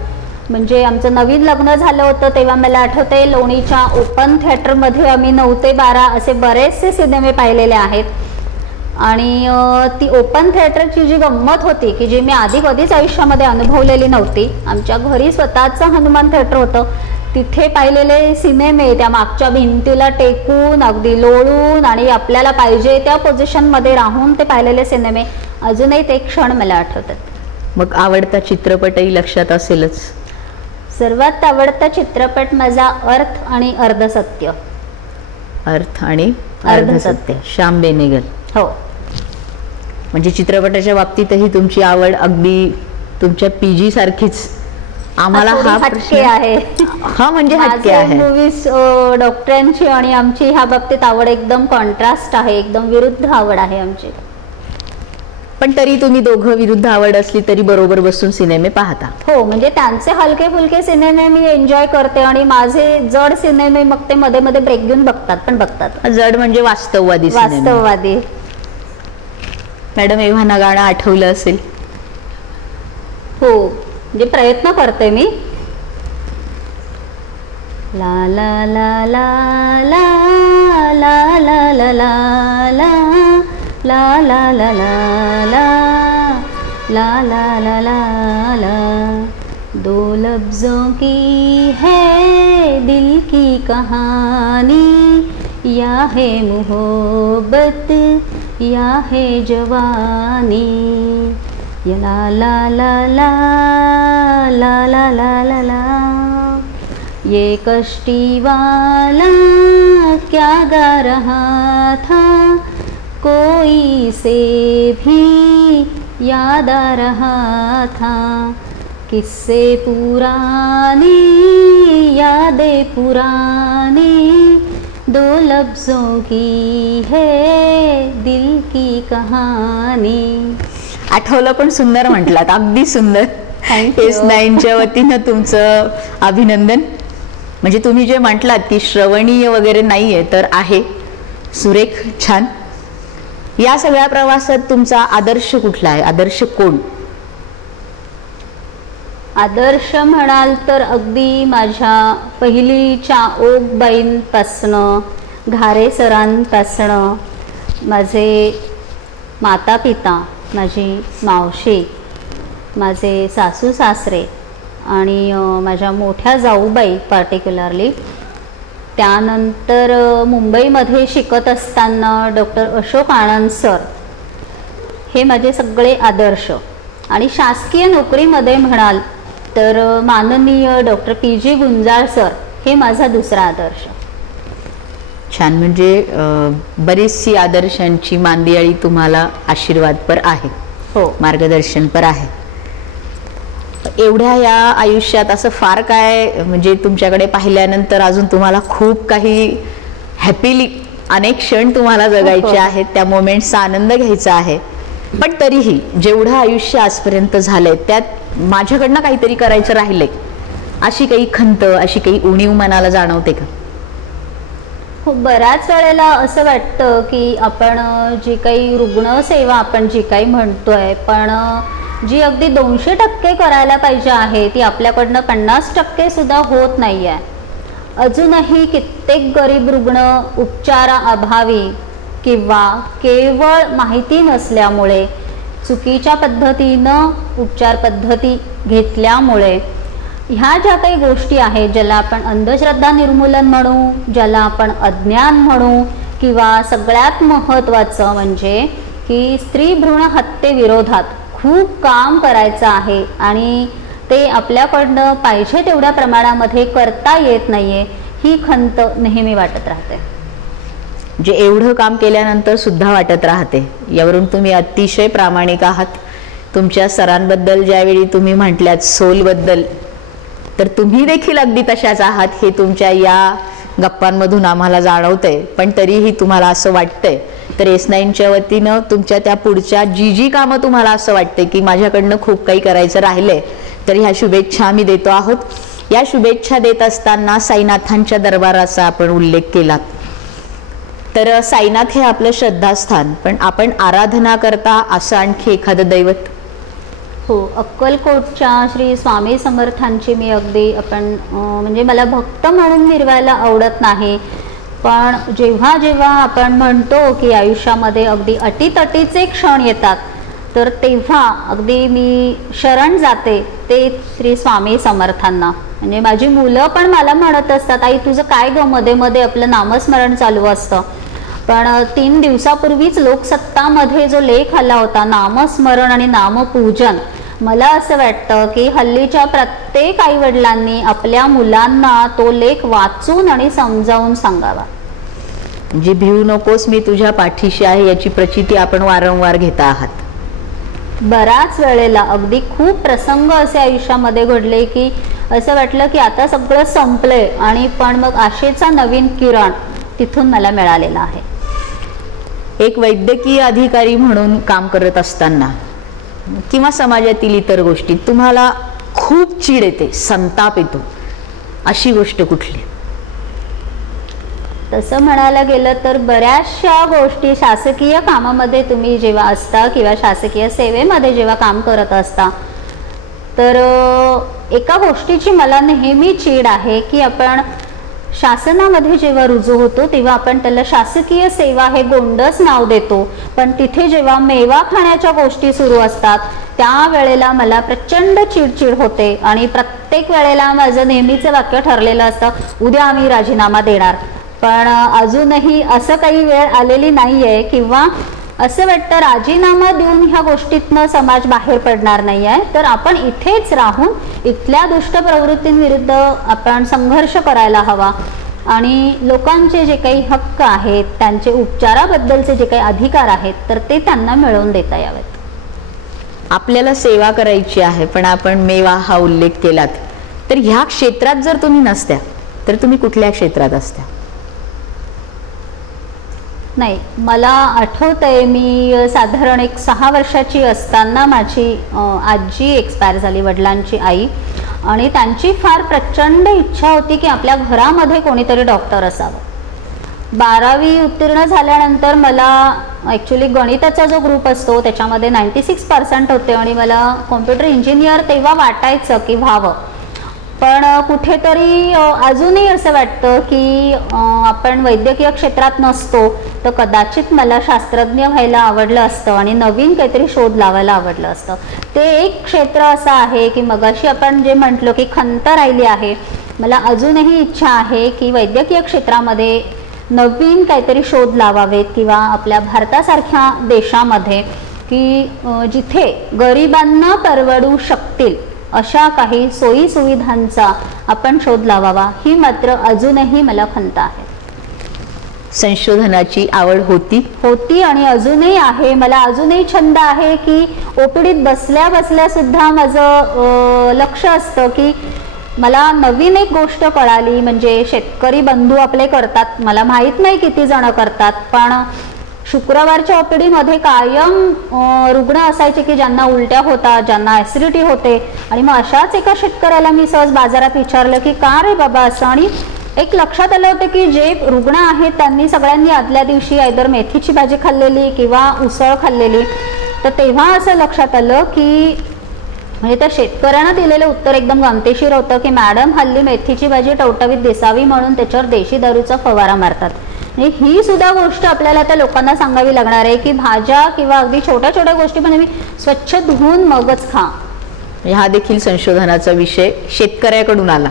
म्हणजे आमचं नवीन लग्न झालं होतं तेव्हा मला आठवतंय लोणीच्या ओपन थिएटरमध्ये आम्ही 9 ते 12 असे बरेचसे सिनेमे पाहिलेले आहेत. आणि ती ओपन थिएटरची जी गंमत होती की जी मी आधी कधीच आयुष्यामध्ये अनुभवलेली नव्हती. आमच्या घरी स्वतःचं हनुमान थिएटर होतं, तिथे पाहिलेले सिनेमे त्या मागच्या भिंतीला टेकून अगदी लोळून आणि आपल्याला पाहिजे त्या पोझिशनमध्ये राहून ते पाहिलेले सिनेमे अजूनही ते क्षण मला आठवतात. मग आवडता चित्रपटही लक्षात असेलच? सर्वात आवडता चित्रपट माझा अर्थ आणि अर्धसत्य. अर्थ आणि अर्धसत्य, श्याम बेनेगल. हो. म्हणजे चित्रपटाच्या बाबतीतही तुमची आवड अगदी तुमच्या पीजी सारखीच. आम्हाला हा हटके आहे. हा म्हणजे हटके आहे. मूवीज डॉक्टरांची आणि आमची ह्या बाबतीत आवड एकदम कॉन्ट्रास्ट आहे, एकदम विरुद्ध आवड आहे आमची. पण तरी तुम्ही दोघं विरुद्ध आवड असली तरी बरोबर बसून सिनेमे पाहता? हो, म्हणजे त्यांचे हलके फुलके सिनेमे मी एन्जॉय करते आणि माझे जड सिनेमे मग ते मध्ये मध्ये ब्रेक घेऊन बघतात, पण बघतात. जड म्हणजे वास्तववादी? वास्तववादी. मॅडम, एव्हाना गाणं आठवलं असेल? हो, म्हणजे प्रयत्न करते मी. ला ला ला ला ला ला ला ला ला ला ला ला ला ला ला ला ला ला ला. दो लफ्जों की है दिल की कहानी, या है मोहब्बत या है जवानी. ला ला ला ला ला ला ला ला ला. ये कश्ती वाला क्या गा रहा था, कोई से भी याद आ रहा था. किस्से पुरानी यादें पुरानी, दो लफ्जों की है दिल की कहानी. आठवलं पण सुंदर म्हटलात, अगदी सुंदर. S9च्या वतीनं तुमचं अभिनंदन. म्हणजे तुम्ही जे म्हटलात की श्रवणीय वगैरे नाहीये तर आहे, सुरेख, छान. या सगळ्या प्रवासात तुमचा आदर्श कुठला आहे? आदर्श कोण? आदर्श म्हणाल तर अगदी माझ्या पहिलीच्या ओगबाईंपासनं, घारे सरांपासनं, माझे माता पिता, माझी मावशी, माझे सासू सासरे आणि माझ्या मोठ्या जाऊबाई पार्टिक्युलरली. त्यानंतर मुंबईमध्ये शिकत असताना डॉक्टर अशोक आनंद सर हे माझे सगळे आदर्श. आणि शासकीय नोकरीमध्ये म्हणाल तर माननीय डॉक्टर PG गुंजाळ सर हे माझा दुसरा आदर्श. छान. म्हणजे बरीचशी आदर्शांची मांदियाळी तुम्हाला आशीर्वादपर आहे. हो, मार्गदर्शनपर आहे. एवढ्या या आयुष्यात असं फार काय, म्हणजे तुमच्याकडे पाहिल्यानंतर अजून तुम्हाला खूप काही हॅपीली अनेक क्षण तुम्हाला जगायचे आहेत, त्या मोमेंट्सचा आनंद घ्यायचा आहे. पण तरीही जेवढं आयुष्य आजपर्यंत झालंय त्यात माझ्याकडनं काहीतरी करायचं राहिलंय, अशी काही खंत, अशी काही उणीव मनाला जाणवते का? हो, बऱ्याच वेळेला असं वाटतं की आपण जी काही रुग्णसेवा आपण जी काही म्हणतोय, पण जी अगदी 200% करायला पाहिजे आहे ती आपल्याकडनं 50% सुद्धा होत नाही आहे. अजूनही कित्येक गरीब रुग्ण उपचाराअभावी किंवा केवळ माहिती नसल्यामुळे चुकीच्या पद्धतीनं उपचार पद्धती घेतल्यामुळे ह्या ज्या काही गोष्टी आहेत, ज्याला आपण अंधश्रद्धा निर्मूलन म्हणू, ज्याला आपण अज्ञान म्हणू, किंवा सगळ्यात महत्त्वाचं म्हणजे की स्त्री भ्रूण हत्येविरोधात खूप काम करायचं आहे आणि ते आपल्याकडनं पाहिजे तेवढ्या प्रमाणामध्ये करता येत नाहीये, ही खंत नेहमी वाटत राहते. जे एवढं काम केल्यानंतर सुद्धा वाटत राहते. यावरून तुम्ही अतिशय प्रामाणिक आहात. तुमच्या सरांबद्दल ज्यावेळी तुम्ही म्हटल्यात सोलबद्दल, तर तुम्ही देखील अगदी तशाच आहात हे तुमच्या या गप्पांमधून आम्हाला जाणवतंय. पण तरीही तुम्हाला असं वाटतंय, तर S9च्या वतीनं तुमच्या त्या पुढच्या जी कामं तुम्हाला असं वाटते की माझ्याकडनं खूप काही करायचं राहिलंय, तर ह्या शुभेच्छा आम्ही देतो आहोत. या शुभेच्छा देत असताना साईनाथांच्या दरबाराचा आपण उल्लेख केलात. तर साईनाथ हे आपलं श्रद्धास्थान, पण आपण आराधना करता असं आणखी एखादं दैवत? हो, अक्कलकोटच्या श्री स्वामी समर्थांची मी अगदी म्हणजे मला भक्त म्हणून मिरवायला आवडत नाही, पण जेव्हा जेव्हा आपण म्हणतो की आयुष्यामध्ये अगदी अटीतटीचे क्षण येतात, तर तेव्हा अगदी मी शरण जाते ते श्री स्वामी समर्थांना. म्हणजे माझी मुलं पण मला म्हणत असतात, आई तुझं काय ग मध्ये मध्ये आपलं नामस्मरण चालू असतं. पण 3 दिवसापूर्वीच लोकसत्तामध्ये जो लेख आला होता नामस्मरण आणि नामपूजन, मला असं वाटतं की हल्लीच्या प्रत्येक आईवडिलांनी आपल्या मुलांना तो लेख वाचून आणि समजावून सांगावा. जी भिवू नकोस मी तुझ्या पाठीशी आहे याची प्रचिती आपण वारंवार घेता आहात. बऱ्याच वेळेला अगदी खूप प्रसंग असे आयुष्यामध्ये घडले की असं वाटलं की आता सगळं संपलंय, आणि पण मग आशेचा नवीन किरण तिथून मला मिळालेला आहे. एक वैद्यकीय अधिकारी म्हणून काम करत असताना किंवा समाजातील इतर गोष्टीत तुम्हाला खूप चीड येते, संताप येतो, अशी गोष्ट कुठली? तसं म्हणायला गेलं तर बऱ्याचशा गोष्टी शासकीय कामामध्ये तुम्ही जेव्हा असता किंवा शासकीय सेवेमध्ये जेव्हा काम करत असता, तर एका गोष्टीची मला नेहमी चीड आहे की आपण शासनामध्ये जेव्हा रुजू होतो तेव्हा आपण त्याला शासकीय सेवा हे गोंडस नाव देतो, पण तिथे जेव्हा मेवा खाण्याच्या गोष्टी सुरू असतात त्यावेळेला मला प्रचंड चिडचिड होते. आणि प्रत्येक वेळेला माझं नेहमीचं वाक्य ठरलेलं असतं, उद्या आम्ही राजीनामा देणार. पण अजूनही असं काही वेळ आलेली नाहीये, किंवा असं वाटतं राजीनामा देऊन ह्या गोष्टीतनं समाज बाहेर पडणार नाही आहे, तर आपण इथेच राहून इथल्या दुष्ट प्रवृत्तींविरुद्ध आपण संघर्ष करायला हवा आणि लोकांचे जे काही हक्क आहेत, त्यांचे उपचाराबद्दलचे जे काही अधिकार आहेत, तर ते त्यांना मिळवून देता यावेत. आपल्याला सेवा करायची आहे, पण आपण मेवा हा उल्लेख केलात, तर ह्या क्षेत्रात जर तुम्ही नसत्या तर तुम्ही कुठल्या क्षेत्रात असत्या? नाही, मला आठवतंय मी साधारण 6 वर्षाची असताना माझी आजी एक्सपायर झाली, वडिलांची आई, आणि त्यांची फार प्रचंड इच्छा होती की आपल्या घरामध्ये कोणीतरी डॉक्टर असावं. 12वी उत्तीर्ण झाल्यानंतर मला ॲक्च्युली गणिताचा जो ग्रुप असतो त्याच्यामध्ये 96% होते आणि मला कॉम्प्युटर इंजिनियर तेव्हा वाटायचं की व्हावं. पण कुठेतरी अजूनही असं वाटतं की आपण वैद्यकीय क्षेत्रात नसतो तर कदाचित मला शास्त्रज्ञ व्हायला आवडलं असतं आणि नवीन काहीतरी शोध लावायला आवडलं असतं. ते एक क्षेत्र असं आहे की मगाशी आपण जे म्हटलो की खंत राहिली आहे, मला अजूनही इच्छा आहे की वैद्यकीय क्षेत्रामध्ये नवीन काहीतरी शोध लावावेत, किंवा आपल्या भारतासारख्या देशामध्ये की जिथे गरिबांना परवडू शकतील अशा काही सोयी सुविधांचा आपण शोध लावावा, ही मात्र अजूनही मला खंत आहे. संशोधनाची आवड होती आणि अजूनही आहे. मला अजूनही छंद आहे की ओपीडीत बसल्या बसल्या सुद्धा माझं लक्ष असतं की मला नवीन एक गोष्ट कळाली, म्हणजे शेतकरी बंधू आपले करतात, मला माहीत नाही किती जण करतात, पण शुक्रवारच्या ओपीडीमध्ये कायम रुग्ण असायचे की ज्यांना उलट्या होतात, ज्यांना ॲसिडिटी होते. आणि मग अशाच एका शेतकऱ्याला मी सहज बाजारात विचारलं की का रे बाबा असं, आणि एक लक्षात आलं होतं की जे रुग्ण आहेत त्यांनी सगळ्यांनी आदल्या दिवशी आयदर मेथीची भाजी खाल्लेली किंवा उसळ खाल्लेली. तर तेव्हा असं लक्षात आलं की म्हणजे त्या शेतकऱ्यांना दिलेलं उत्तर एकदम गमतीशीर होतं की मॅडम हल्ली मेथीची भाजी टवटवीत दिसावी म्हणून त्याच्यावर देशी दारूचा फवारा मारतात. ही सुद्धा गोष्ट आपल्याला त्या लोकांना सांगावी लागणार आहे की भाज्या किंवा अगदी छोट्या छोट्या गोष्टी पण तुम्ही स्वच्छ धुवून मगच खा. हा देखील संशोधनाचा विषय शेतकऱ्याकडून आला.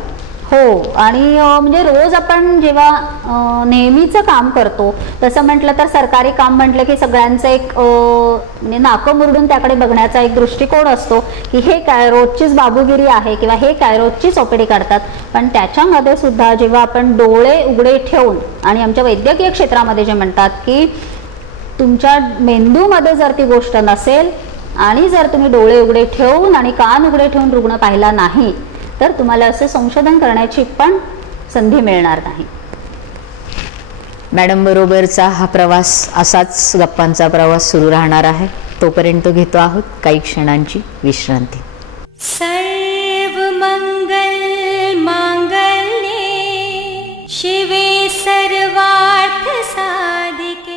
हो, आणि म्हणजे रोज आपण जेव्हा नेहमीचं काम करतो तसं म्हटलं तर सरकारी काम म्हटलं की सगळ्यांचं एक म्हणजे नाकं मुरडून त्याकडे बघण्याचा एक दृष्टिकोन असतो की हे काय रोजचीच बाबूगिरी आहे किंवा हे काय रोजचीच ओपीडी काढतात. पण त्याच्यामध्ये सुद्धा जेव्हा आपण डोळे उघडे ठेवून, आणि आमच्या वैद्यकीय क्षेत्रामध्ये जे म्हणतात की तुमच्या मेंदूमध्ये जर ती गोष्ट नसेल आणि जर तुम्ही डोळे उघडे ठेवून आणि कान उघडे ठेवून रुग्ण पाहिला नाही तर तुम्हाला असे संशोधन करण्याची पण संधी मिळणार नाही. मॅडम बरोबरचा हा प्रवास असाच गप्पांचा प्रवास सुरू राहणार आहे. तोपर्यंत घेतो आहोत काही क्षणांची विश्रांती. सर्व मंगल मांगल्ये शिवे सर्वार्थ साधिके.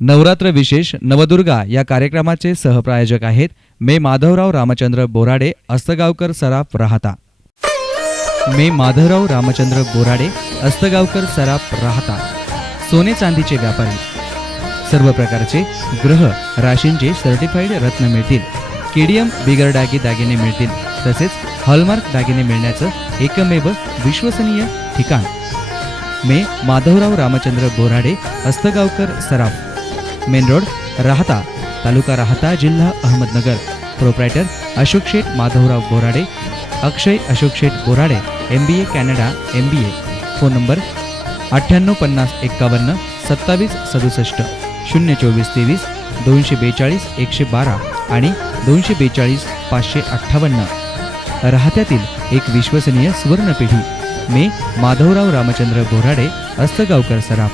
नवरात्र विशेष नवदुर्गा या कार्यक्रमाचे सहप्रायोजक आहेत मे माधवराव रामचंद्र बोराडे, अस्तगावकर सराफ, राहता. मे माधवराव रामचंद्र बोराडे, अस्तगावकर सराफ, राहता. सोने चांदीचे व्यापारी. सर्व प्रकारचे ग्रह राशींचे सर्टिफाईड रत्न मिळतील. केडीएम बिगर डागी दागिने मिळतील. तसेच हॉलमार्क दागिने मिळण्याचं एकमेव विश्वसनीय ठिकाण मे माधवराव रामचंद्र बोराडे, अस्तगावकर सराफ, मेन रोड, राहता, तालुका राहता, जिल्हा Ahmednagar. Proprietor Ashok Sheth Madhavrao Borade, Akshay Ashok Sheth Borade, MBA Canada MBA. Phone number 985051 2767 02423 242 112 आणि 242 558. राहत्यातील एक विश्वसनीय सुवर्णपेढी मे माधवराव रामचंद्र बोराडे, अस्तगावकर सराफ.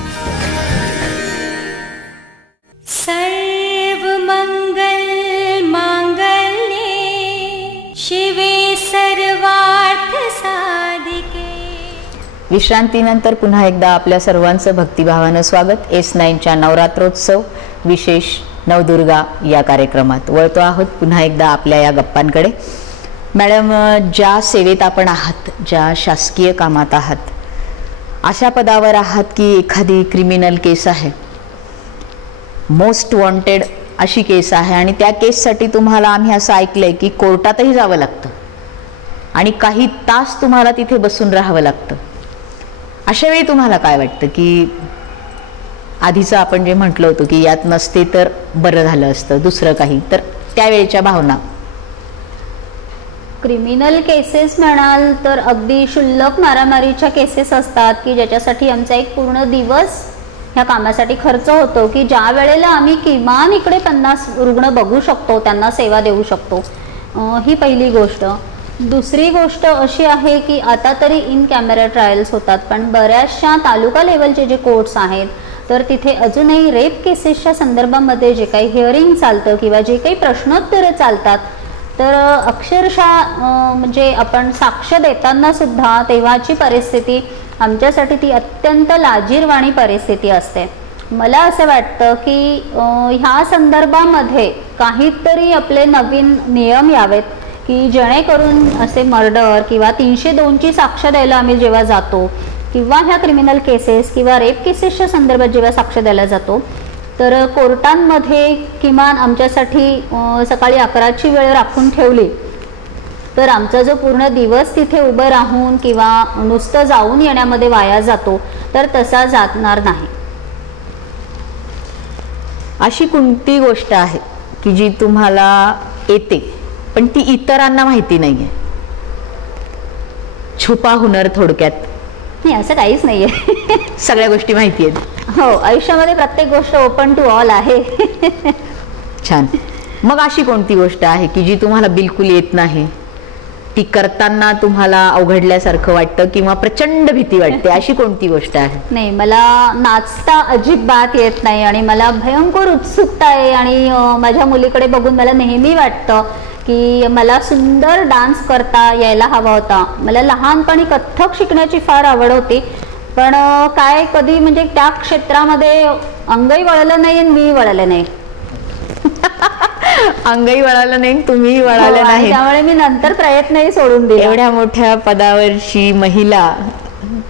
सर्व मंगल मांगल्ये शिवे सर्वार्थ साधिके. विश्रांतीनंतर पुन्हा एकदा आपल्या सर्वांचं भक्तिभावानं स्वागत. S9च्या नवरात्रोत्सव विशेष नवदुर्गा या कार्यक्रमात वळतो आहोत पुन्हा एकदा आपल्या या गप्पांकडे. मॅडम, ज्या सेवेत आपण आहात, ज्या शासकीय कामात आहात, अशा पदावर आहात की एखादी क्रिमिनल केस आहे, मोस्ट वॉन्टेड अशी केस आहे आणि त्या केससाठी तुम्हाला आम्ही असं ऐकलंय की कोर्टातही जावं लागतं आणि काही तास तुम्हाला तिथे बसून राहावं लागतं. अशा वेळी तुम्हाला काय वाटतं की आधीचं आपण जे म्हटलं होतं की यात नसते तर बरं झालं असतं, दुसरं काही, तर त्यावेळेच्या भावना? क्रिमिनल केसेस म्हणाल तर अगदी क्षुल्लक मारामारीच्या केसेस असतात की ज्याच्यासाठी आमचा एक पूर्ण दिवस ह्या कामासाठी खर्च होतो की ज्या वेळेला आम्ही किमान इकडे 50 रुग्ण बघू शकतो, त्यांना सेवा देऊ शकतो. ही पहिली गोष्ट. दुसरी गोष्ट अशी आहे की आता तरी इन कॅमेरा ट्रायल्स होतात, पण बऱ्याचशा तालुका लेवलचे जे कोर्ट्स आहेत तर तिथे अजूनही रेप केसेसच्या संदर्भामध्ये जे काही हिअरिंग चालतं किंवा जे काही प्रश्नोत्तरं चालतात तर अक्षरशः म्हणजे आपण साक्ष देताना सुद्धा तेव्हाची परिस्थिती आमच्यासाठी ती अत्यंत लाजिरवाणी परिस्थिती असते. मला असं वाटतं की ह्या संदर्भामध्ये काहीतरी आपले नवीन नियम यावेत की जेणेकरून असे मर्डर किंवा 302ची साक्ष द्यायला आम्ही जेव्हा जातो किंवा ह्या क्रिमिनल केसेस किंवा रेप केसेसच्या संदर्भात जेव्हा साक्ष द्यायला जातो तर कोर्टांमध्ये किमान आमच्यासाठी सकाळी 11ची वेळ राखून ठेवली तर आमचा जो पूर्ण दिवस तिथे उभं राहून किंवा नुसतं जाऊन येण्यामध्ये वाया जातो तर तसा जाणार नाही. अशी कोणती गोष्ट आहे की जी तुम्हाला येते पण ती इतरांना माहिती नाहीये? छुपा हुनर थोडक्यात. नाही, असं काहीच नाहीये. सगळ्या गोष्टी माहिती आहेत. हो, आयुष्यामध्ये प्रत्येक गोष्ट ओपन टू ऑल आहे. छान. मग अशी कोणती गोष्ट आहे की जी तुम्हाला बिलकुल येत नाही, ती करताना तुम्हाला अवघडल्यासारखं वाटतं किंवा प्रचंड भीती वाटते, अशी कोणती गोष्ट आहे? नाही, मला नाचता अजिबात येत नाही आणि मला भयंकर उत्सुकता आहे आणि माझ्या मुलीकडे बघून मला नेहमी वाटतं की मला सुंदर डान्स करता यायला हवा होता. मला लहानपणी कथ्थक शिकण्याची फार आवड होती, पण काय कधी म्हणजे त्या क्षेत्रामध्ये अंगही वळलं नाही आणि मी वळले नाही. अंगही वळालं नाही, तुम्ही वळालं नाही, त्यामुळे मी नंतर प्रयत्नही सोडून दिले. एवढ्या मोठ्या पदावरची महिला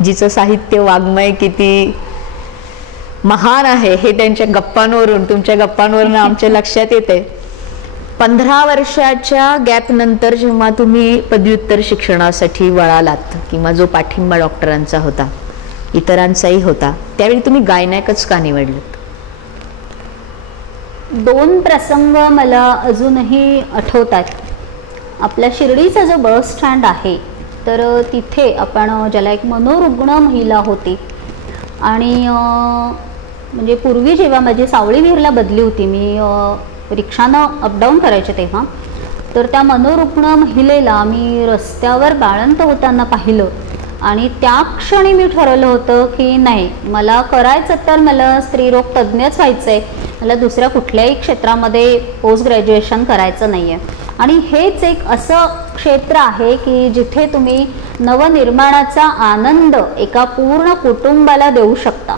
जिचं साहित्य वाङ्मय किती महान आहे हे त्यांच्या गप्पांवरून, तुमच्या गप्पांवरून आमच्या लक्षात येते. 15 वर्षाच्या गॅप नंतर जेव्हा तुम्ही पदव्युत्तर शिक्षणासाठी वळालात किंवा जो पाठिंबा डॉक्टरांचा होता, इतरांचाही होता, त्यावेळी तुम्ही गायनॅकच का निवडलं? 2 प्रसंग मला अजूनही आठवतात. आपल्या शिर्डीचा जो बस स्टँड आहे तर तिथे आपण ज्याला एक मनोरुग्ण महिला होती आणि म्हणजे पूर्वी जेव्हा माझी सावळी विहीरला बदली होती, मी रिक्षानं अपडाऊन करायचे तेव्हा, तर त्या मनोरुग्ण महिलेला मी रस्त्यावर बाळंत होताना पाहिलं आणि त्या क्षणी मी ठरवलं होतं की नाही, मला करायचं तर मला स्त्रीरोग तज्ज्ञच व्हायचं आहे, मला दुसऱ्या कुठल्याही क्षेत्रामध्ये पोस्ट ग्रॅज्युएशन करायचं नाही आहे. आणि हेच एक असं क्षेत्र आहे की जिथे तुम्ही नवनिर्माणाचा आनंद एका पूर्ण कुटुंबाला देऊ शकता.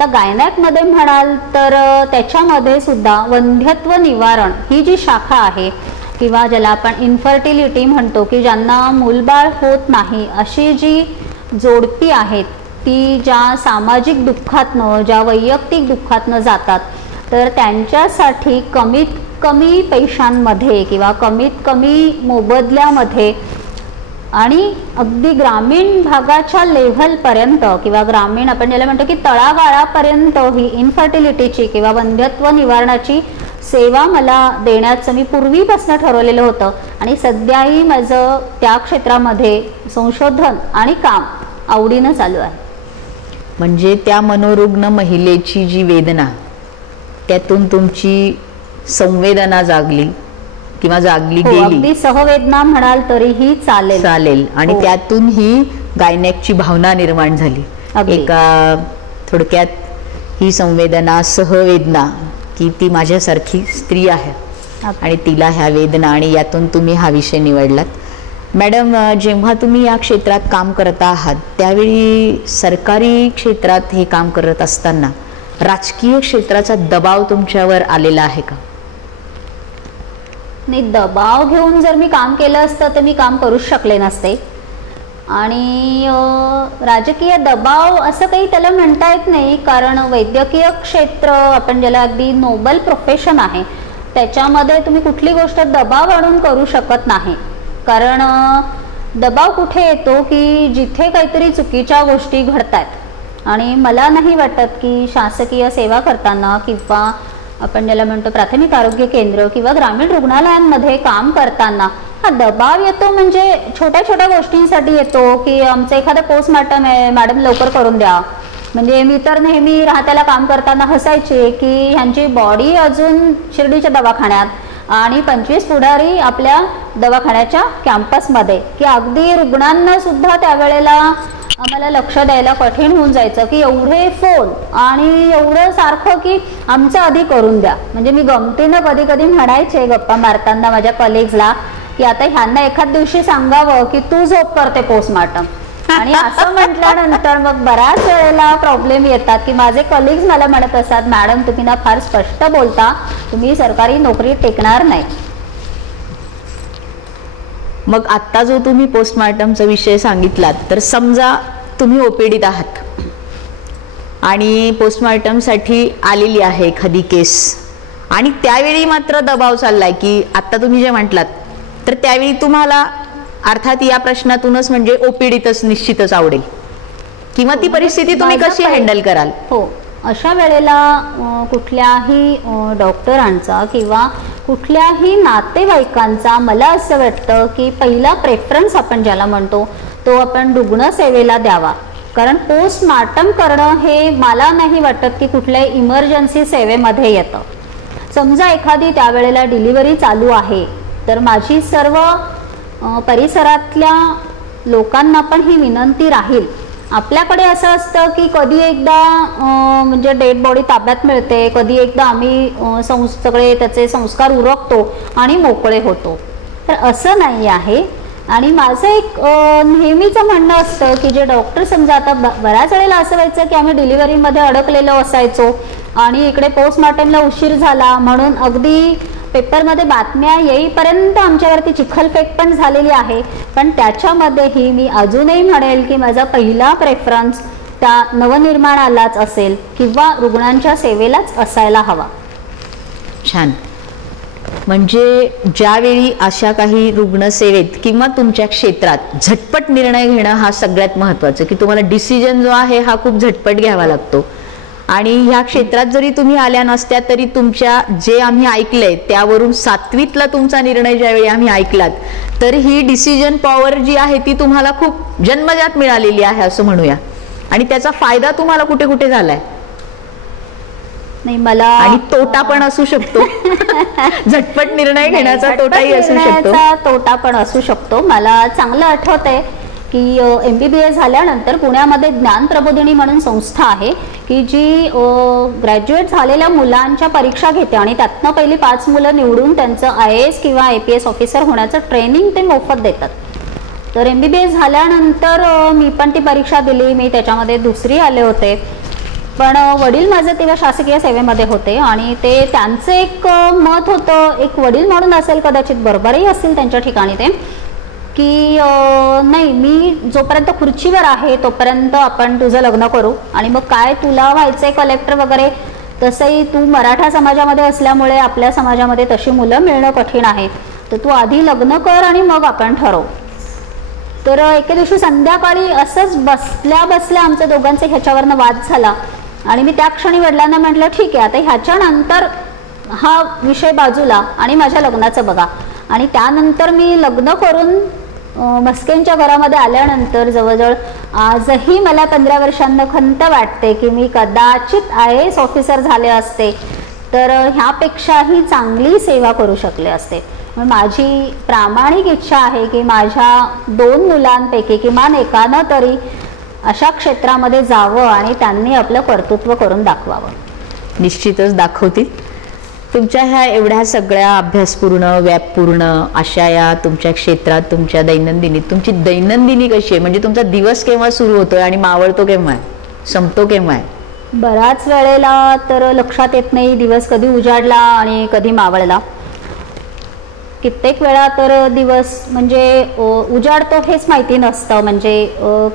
तर गायनॅकमध्ये म्हणाल तर त्याच्यामध्ये सुद्धा वंध्यत्व निवारण ही जी शाखा आहे किंवा ज्याला आपण इन्फर्टिलिटी म्हणतो की ज्यांना मूलबाळ होत नाही अशी जी जोडपी आहेत, ती ज्या सामाजिक दुःखातनं, ज्या वैयक्तिक दुःखातनं जातात, तर त्यांच्यासाठी कमीत कमी पैशांमध्ये किंवा कमीत कमी मोबदल्यामध्ये आणि अगदी ग्रामीण भागाच्या लेव्हलपर्यंत किंवा ग्रामीण आपण ज्याला म्हणतो की तळागाळापर्यंत ही इन्फर्टिलिटीची किंवा वंध्यत्व निवारणाची सेवा मला देण्याचं मी पूर्वीपासून ठरवलेलं होतं आणि सध्याही माझं त्या क्षेत्रामध्ये संशोधन आणि काम आवडीनं चालू आहे. म्हणजे त्या मनोरुग्ण महिलेची जी वेदना, त्यातून तुमची संवेदना जागली किंवा जागली गेली, अगदी सहवेदना म्हणाल तरीही चालेल आणि त्यातून ही गायनॅकची भावना निर्माण झाली. एका थोडक्यात ही संवेदना, सहवेदना की ती माझ्यासारखी स्त्री आहे आणि तिला ह्या वेदना, आणि यातून तुम्ही हा विषय निवडलात. मॅडम, जेव्हा तुम्ही या क्षेत्रात काम करत आहात त्यावेळी सरकारी क्षेत्रात हे काम करत असताना राजकीय क्षेत्राचा दबाव तुमच्यावर आलेला आहे का? नाही, दबाव घेऊन जर मी काम केलं असतं तर मी काम करूच शकले नसते. आणि राजकीय दबाव असं काही त्याला म्हणता येत नाही, कारण वैद्यकीय क्षेत्र आपण ज्याला अगदी नोबल प्रोफेशन आहे त्याच्यामध्ये तुम्ही कुठली गोष्ट दबाव आणून करू शकत नाही. कारण दबाव कुठे येतो की जिथे काहीतरी चुकीच्या गोष्टी घडतात. आणि मला नाही वाटत की शासकीय सेवा करताना किंवा आपण ज्याला म्हणतो प्राथमिक आरोग्य केंद्र किंवा ग्रामीण रुग्णालयांमध्ये काम करताना हा दबाव येतो म्हणजे छोट्या छोट्या गोष्टींसाठी येतो की आमचं एखादं पोस्टमार्टम आहे, मॅडम लवकर करून द्या. म्हणजे मी तर नेहमी राहत्याला काम करताना हसायचे की ह्यांची बॉडी अजून शिर्डीच्या दवाखान्यात आणि 25 पुढारी आपल्या दवाखान्याच्या कॅम्पसमध्ये, की अगदी रुग्णांना सुद्धा त्यावेळेला आम्हाला लक्ष द्यायला कठीण होऊन जायचं की एवढे फोन आणि एवढं सारखं की आमचं आधी करून द्या. म्हणजे मी गमतीनं कधी कधी म्हणायचे गप्पा मारताना माझ्या कलिग्सला की आता ह्यांना एखाद दिवशी सांगावं की तू झोप करते पोस्टमार्टम. आणि असं म्हटल्यानंतर मग बऱ्याच वेळेला प्रॉब्लेम येतात की माझे कलिग्स मला म्हणत असतात, मॅडम तुम्ही ना फार स्पष्ट बोलता, तुम्ही सरकारी नोकरी टेकणार नाही. मग आत्ता जो तुम्ही पोस्टमार्टमचा विषय सांगितलात, तर समजा तुम्ही ओपीडीत आहात आणि पोस्टमार्टमसाठी आलेली आहे एखादी केस आणि त्यावेळी मात्र दबाव चाललाय की आत्ता तुम्ही जे म्हटलात, तर त्यावेळी तुम्हाला अर्थात या प्रश्नातूनच म्हणजे ओपीडीतच निश्चितच आवडेल किंवा ती परिस्थिती तुम्ही कशी हँडल कराल? हो, अशा वेळेला कुठल्याही डॉक्टरांचा किंवा कुठल्याही नातेवाईकांचा मला असं वाटतं की पहिला प्रेफरन्स आपण ज्याला म्हणतो तो आपण रुग्णसेवेला द्यावा. कारण पोस्टमार्टम करणं हे मला नाही वाटत की कुठल्याही इमर्जन्सी सेवेमध्ये येतं. समजा एखादी त्यावेळेला डिलिव्हरी चालू आहे तर माझी सर्व परिसरातल्या लोकांना पण ही विनंती राहील. आपल्याकडे असं असतं की कधी एकदा म्हणजे डेड बॉडी ताब्यात मिळते, कधी एकदा आम्ही सगळे त्याचे संस्कार उरकतो आणि मोकळे होतो. तर असं नाही आहे. आणि माझं एक नेहमीचं म्हणणं असतं की जे डॉक्टर समजा आता बऱ्याच वेळेला असं व्हायचं की आम्ही डिलिव्हरीमध्ये अडकलेलो असायचो आणि इकडे पोस्टमार्टमला उशीर झाला म्हणून अगदी पेपरमध्ये बातम्या येईपर्यंत आमच्यावरती चिखलफेक पण झालेली आहे. पण त्याच्यामध्येही मी अजूनही म्हणेल की माझा पहिला प्रेफरन्स त्या नवनिर्माणालाच असेल किंवा रुग्णांच्या सेवेलाच असायला हवा. छान. म्हणजे ज्यावेळी अशा काही रुग्णसेवेत किंवा तुमच्या क्षेत्रात झटपट निर्णय घेणं हा सगळ्यात महत्त्वाचं, की तुम्हाला डिसिजन जो आहे हा खूप झटपट घ्यावा लागतो. आणि ह्या क्षेत्रात जरी तुम्ही आल्या नसत्या तरी तुमच्या जे आम्ही ऐकलंय त्यावरून 7वीतला तुमचा निर्णय ज्यावेळी आम्ही ऐकलात तर ही डिसिजन पॉवर जी आहे ती तुम्हाला खूप जन्मजात मिळालेली आहे असं म्हणूया. आणि त्याचा फायदा तुम्हाला कुठे कुठे झालाय. नाही मला आणि तोटा पण असू शकतो. झटपट निर्णय घेण्याचा तोटाही असू शकतो. तोटा पण असू शकतो. मला चांगलं आठवतंय की MBBS झाल्यानंतर पुण्यामध्ये ज्ञान प्रबोधिनी म्हणून संस्था आहे की जी ग्रॅज्युएट झालेल्या मुलांच्या परीक्षा घेते आणि त्यातनं पहिली 5 मुलं निवडून त्यांचं IAS किंवा IPS ऑफिसर होण्याचं ट्रेनिंग ते मोफत देतात. तर MBBS झाल्यानंतर मी पण ती परीक्षा दिली. मी त्याच्यामध्ये 2री आले होते. पण वडील माझे तेव्हा शासकीय सेवेमध्ये होते आणि ते त्यांचं एक मत होतं, एक वडील म्हणून असेल कदाचित, बरोबरही असेल त्यांच्या ठिकाणी ते, की नाही मी जोपर्यंत खुर्चीवर आहे तोपर्यंत आपण तुझं लग्न करू आणि मग काय तुला व्हायचंय कलेक्टर वगैरे, तसंही तू मराठा समाजामध्ये असल्यामुळे आपल्या समाजामध्ये तशी मुलं मिळणं कठीण आहे, तर तू आधी लग्न कर आणि मग आपण ठरवू. तर एके दिवशी संध्याकाळी असंच बसल्या बसल्या आमच्या दोघांचे ह्याच्यावरनं वाद झाला आणि मी त्या क्षणी वडिलांना म्हटलं ठीक आहे आता ह्याच्यानंतर हा विषय बाजूला आणि माझ्या लग्नाचं बघा. आणि त्यानंतर मी लग्न करून मस्केंच्या घरामध्ये आल्यानंतर जवळजवळ आजही मला 15 वर्षांना खंत वाटते की मी कदाचित IAS ऑफिसर झाले असते तर ह्यापेक्षाही चांगली सेवा करू शकले असते. माझी प्रामाणिक इच्छा आहे की माझ्या 2 मुलांपैकी किमान एकानं तरी अशा क्षेत्रामध्ये जावं आणि त्यांनी आपलं कर्तृत्व करून दाखवावं. निश्चितच दाखवतील. तुमच्या ह्या एवढ्या सगळ्या अभ्यासपूर्ण व्यापपूर्ण अशा या तुमच्या क्षेत्रात तुमच्या दैनंदिनी तुमची दैनंदिनी कशी आहे, म्हणजे तुमचा दिवस केव्हा सुरू होतोय आणि मावळतो केव्हा आहे, संपतो केव्हा आहे? बऱ्याच वेळेला तर लक्षात येत नाही दिवस कधी उजाडला आणि कधी मावळला. कित्येक वेळा तर दिवस म्हणजे उजाडतो हेच माहिती नसतं. म्हणजे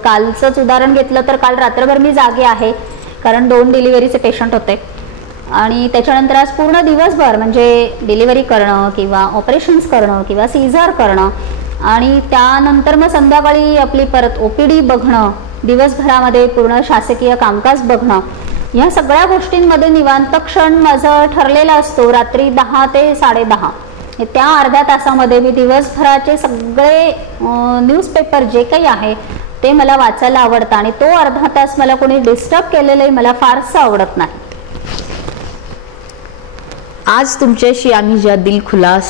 कालचंच उदाहरण घेतलं तर काल रात्रभर मी जागे आहे कारण 2 डिलिव्हरीचे पेशंट होते आणि त्याच्यानंतर आज पूर्ण दिवसभर म्हणजे डिलिव्हरी करणं किंवा ऑपरेशन्स करणं किंवा सीझर करणं आणि त्यानंतर मग संध्याकाळी आपली परत OPD बघणं, दिवसभरामध्ये पूर्ण शासकीय कामकाज बघणं, ह्या सगळ्या गोष्टींमध्ये निवांत क्षण माझं ठरलेला असतो रात्री 10 ते 10:30. त्या अर्ध्या तासामध्ये मी दिवसभराचे सगळे न्यूजपेपर जे काही आहे ते मला वाचायला आवडतं आणि तो अर्धा तास मला कोणी डिस्टर्ब केलेलंही मला फारसं आवडत नाही. आज तुमच्याशी आम्ही ज्या दिलखुलास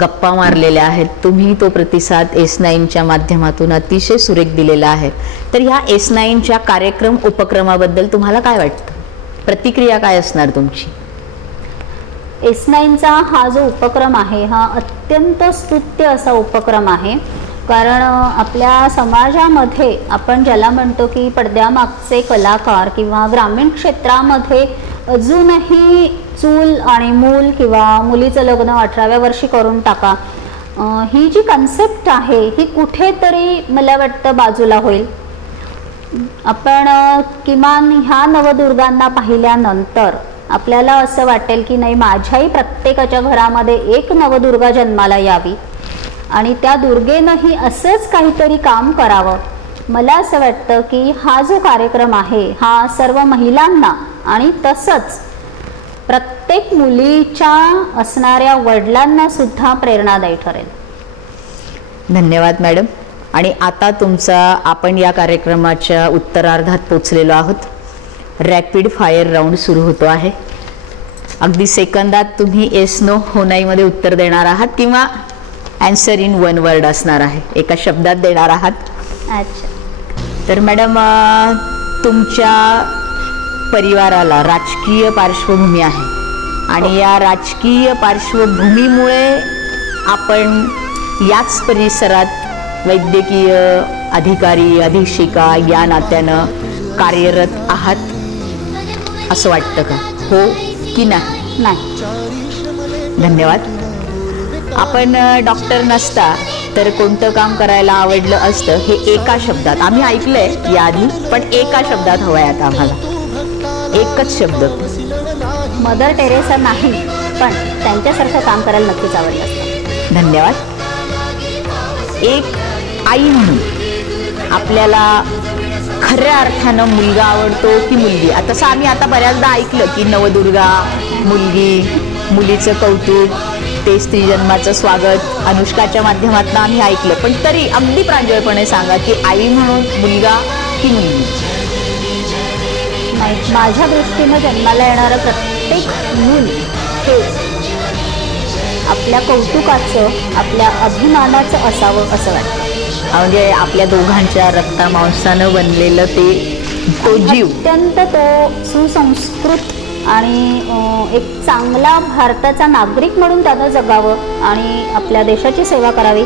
गप्पा मारलेल्या आहेत, तुम्ही तो प्रतिसाद S9च्या माध्यमातून अतिशय सुरेख दिलेला आहे. तर ह्या S9च्या कार्यक्रम उपक्रमाबद्दल तुम्हाला काय वाटतं, प्रतिक्रिया काय असणार तुमची? S9चा हा जो उपक्रम आहे हा अत्यंत स्तुत्य असा उपक्रम आहे. कारण आपल्या समाजामध्ये आपण ज्याला म्हणतो की पडद्यामागचे कलाकार किंवा ग्रामीण क्षेत्रामध्ये अजूनही चूल आणि मूल किंवा मुलीचं लग्न 18व्या वर्षी करून टाका, ही जी कन्सेप्ट आहे ही कुठेतरी मला वाटतं बाजूला होईल. आपण किमान ह्या नवदुर्गांना पाहिल्यानंतर आपल्याला असं वाटेल की नाही माझ्याही प्रत्येकाच्या घरामध्ये एक नवदुर्गा जन्माला यावी आणि त्या दुर्गेनंही असंच काहीतरी काम करावं. मला असं वाटतं की हा जो कार्यक्रम आहे हा सर्व महिलांना आणि तसंच प्रत्येक मुलीच्या असणाऱ्या वडिलांना सुद्धा प्रेरणादायी ठरेल. धन्यवाद मॅडम. आणि आता तुमचा आपण या कार्यक्रमाच्या उत्तरार्धात पोचलेलो आहोत. रॅपिड फायर राऊंड सुरू होतो आहे. अगदी सेकंदात तुम्ही येस नो हो नाही मध्ये उत्तर देणार आहात किंवा आन्सर इन 1 वर्ड असणार आहे, एका शब्दात देणार आहात. अच्छा. तर मॅडम तुमच्या परिवाराला राजकीय पार्श्वभूमी आहे आणि या राजकीय पार्श्वभूमीमुळे आपण याच परिसरात वैद्यकीय अधिकारी अधिशिका या नात्यानं कार्यरत आहात असं वाटतं का, हो की नाही? नाही. धन्यवाद. आपण डॉक्टर नसता तर कोणतं काम करायला आवडलं असतं हे एका शब्दात, आम्ही ऐकलंय याआधी, पण एका शब्दात हवंय आता आम्हाला, एकच शब्द. मदर टेरेसा नाही, पण त्यांच्यासारखं काम करायला नक्कीच आवडलं असतं. धन्यवाद. एक आई म्हणून आपल्याला खऱ्या अर्थानं मुलगा आवडतो की मुलगी? तसं आम्ही आता बऱ्याचदा ऐकलं की नवदुर्गा, मुलगी, मुलीचं कौतुक, ते स्त्री जन्माचं स्वागत अनुष्काच्या माध्यमातून आम्ही ऐकलं, पण तरी अगदी प्रांजळपणे सांगा की आई म्हणून मुलगा की मुलगी? नाही, माझ्या दृष्टीनं जन्माला येणारं प्रत्येक मूल हे आपल्या कौतुकाचं, आपल्या अभिमानाचं असावं असं वाटतं. म्हणजे आपल्या दोघांच्या रक्तामांसानं बनलेलं तो जीव, अत्यंत तो सुसंस्कृत आणि एक चांगला भारताचा नागरिक म्हणून त्यानं जगावं आणि आपल्या देशाची सेवा करावी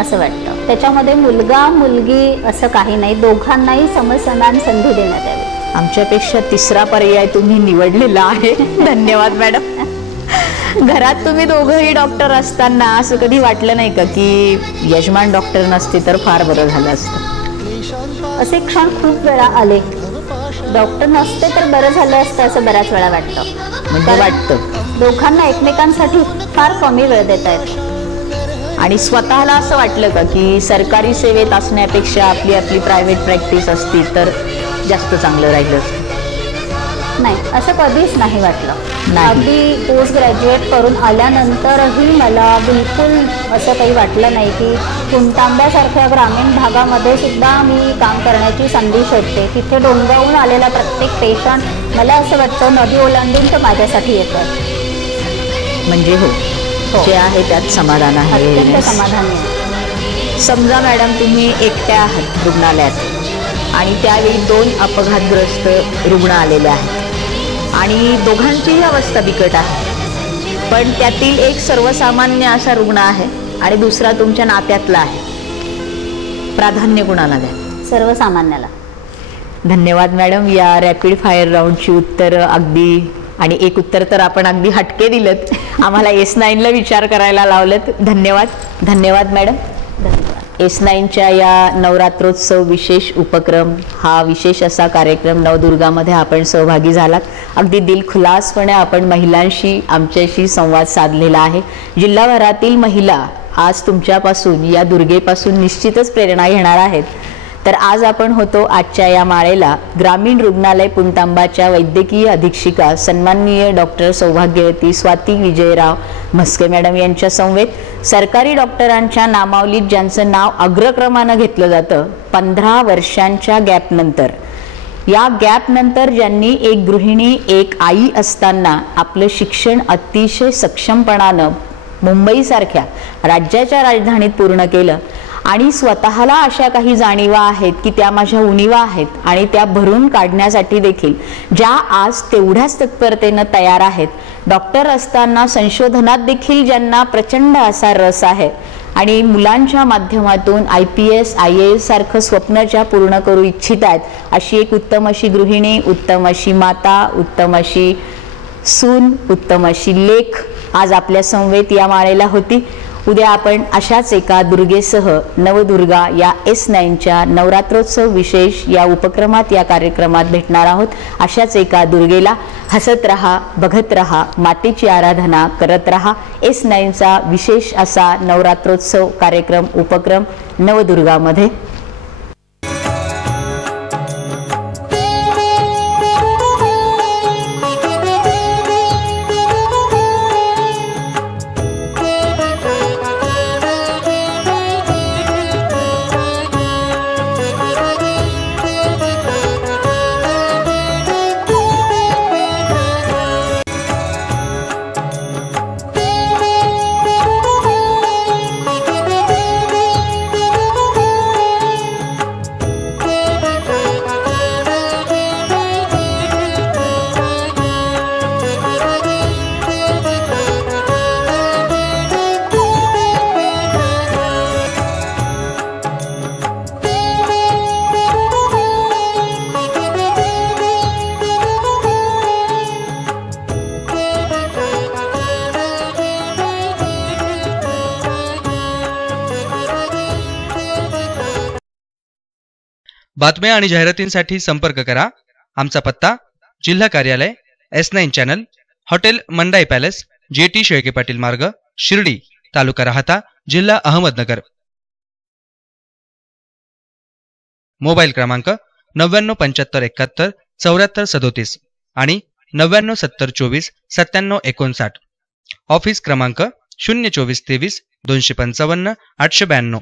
असं वाटतं. त्याच्यामध्ये मुलगा मुलगी असं काही नाही, दोघांनाही समसमान संधी देण्यात यावी. आमच्यापेक्षा तिसरा पर्याय तुम्ही निवडलेला आहे. धन्यवाद मॅडम. घरात तुम्ही दोघंही डॉक्टर असताना असं कधी वाटलं नाही का की यजमान डॉक्टर नसते तर फार बरं झालं असतं? असे क्षण खूप वेळा आले, डॉक्टर नसते तर बरं झालं असतं असं बऱ्याच वेळा वाटतं. म्हणजे वाटतं दोघांना एकमेकांसाठी फार कमी वेळ देता येतो. आणि स्वतःला असं वाटलं का की सरकारी सेवेत असण्यापेक्षा आपली आपली प्रायव्हेट प्रॅक्टिस असती तर जास्त चांगलं राहिलं असतं? नाही, असं कधीच नाही वाटलं. नाही. अगदी पोस्ट ग्रॅज्युएट करून आल्यानंतरही मला बिलकुल असं काही वाटलं नाही की पुणतांब्यासारख्या ग्रामीण भागामध्ये सुद्धा मी काम करण्याची संधी शोधते. तिथे डोंगावून आलेला प्रत्येक पेशंट मला असं वाटतं नदी ओलांडून तर माझ्यासाठी येतं. म्हणजे हो, जे आहे त्यात समाधान आहे. अत्यंत समाधानी आहे. समजा मॅडम तुम्ही एकट्या आहात रुग्णालयात आणि त्यावेळी 2 अपघातग्रस्त रुग्ण आलेले आहेत आणि दोघांचीही अवस्था बिकट आहे, पण त्यातील एक सर्वसामान्य असा रुग्ण आहे आणि दुसरा तुमच्या नात्यातला आहे. प्राधान्य कुणाला द्या? सर्वसामान्याला. धन्यवाद मॅडम. या रॅपिड फायर राऊंडची उत्तर अगदी, आणि एक उत्तर तर आपण अगदी हटके दिलत, आम्हाला S9ला विचार करायला लावलत. धन्यवाद. धन्यवाद मॅडम. S9च्या या नवरात्रोत्सव विशेष उपक्रम, हा विशेष असा कार्यक्रम नवदुर्गामध्ये आपण सहभागी झालात. अगदी दिलखुलासपणे आपण महिलांशी आमच्याशी संवाद साधलेला आहे. जिल्हाभरातील महिला आज तुमच्यापासून, या दुर्गेपासून निश्चितच प्रेरणा घेणार आहेत. तर आज आपण होतो आजच्या या माळेला ग्रामीण रुग्णालय पुणतांबाच्या वैद्यकीय अधीक्षिका सन्माननीय डॉक्टर सौभाग्यवती स्वाती विजयराव म्हस्के मॅडम यांच्या समवेत. सरकारी डॉक्टरांच्या नामावलीत ज्यांचं नाव अग्रक्रमानं घेतलं जातं 15 वर्षांच्या गॅपनंतर, या गॅपनंतर ज्यांनी एक गृहिणी, एक आई असताना आपलं शिक्षण अतिशय सक्षमपणानं मुंबईसारख्या राज्याच्या राजधानीत पूर्ण केलं आणि स्वतःला अशा काही जाणीवा आहेत की त्या माझ्या उणीवा आहेत आणि त्या भरून काढण्यासाठी देखील ज्या आज तेवढ्याच तत्परतेनं तयार आहेत. डॉक्टर असताना संशोधनात देखील ज्यांना प्रचंड असा रस आहे आणि मुलांच्या माध्यमातून IPS, IAS सारखं स्वप्न ज्या पूर्ण करू इच्छित आहेत, अशी एक उत्तम अशी गृहिणी, उत्तम अशी माता, उत्तम अशी सून, उत्तम अशी लेख आज आपल्या समवेत या माळेला होती. उद्या आपण अशाच एका दुर्गेसह नवदुर्गा या S9च्या नवरात्रोत्सव विशेष या उपक्रमात, या कार्यक्रमात भेटणार आहोत. अशाच एका दुर्गेला हसत रहा, बघत रहा, मातेची आराधना करत रहा. S9चा विशेष असा नवरात्रोत्सव कार्यक्रम उपक्रम नवदुर्गामध्ये. बातम्या आणि जाहिरातींसाठी संपर्क करा. आमचा पत्ता जिल्हा कार्यालय S9 channel, hotel Mandai palace, JT Shelke Patil मार्ग, शिर्डी, तालुका राहाता, जिल्हा अहमदनगर. मोबाईल क्रमांक 997571 7437 आणि 997024 9759. ऑफिस क्रमांक 02423 255 892.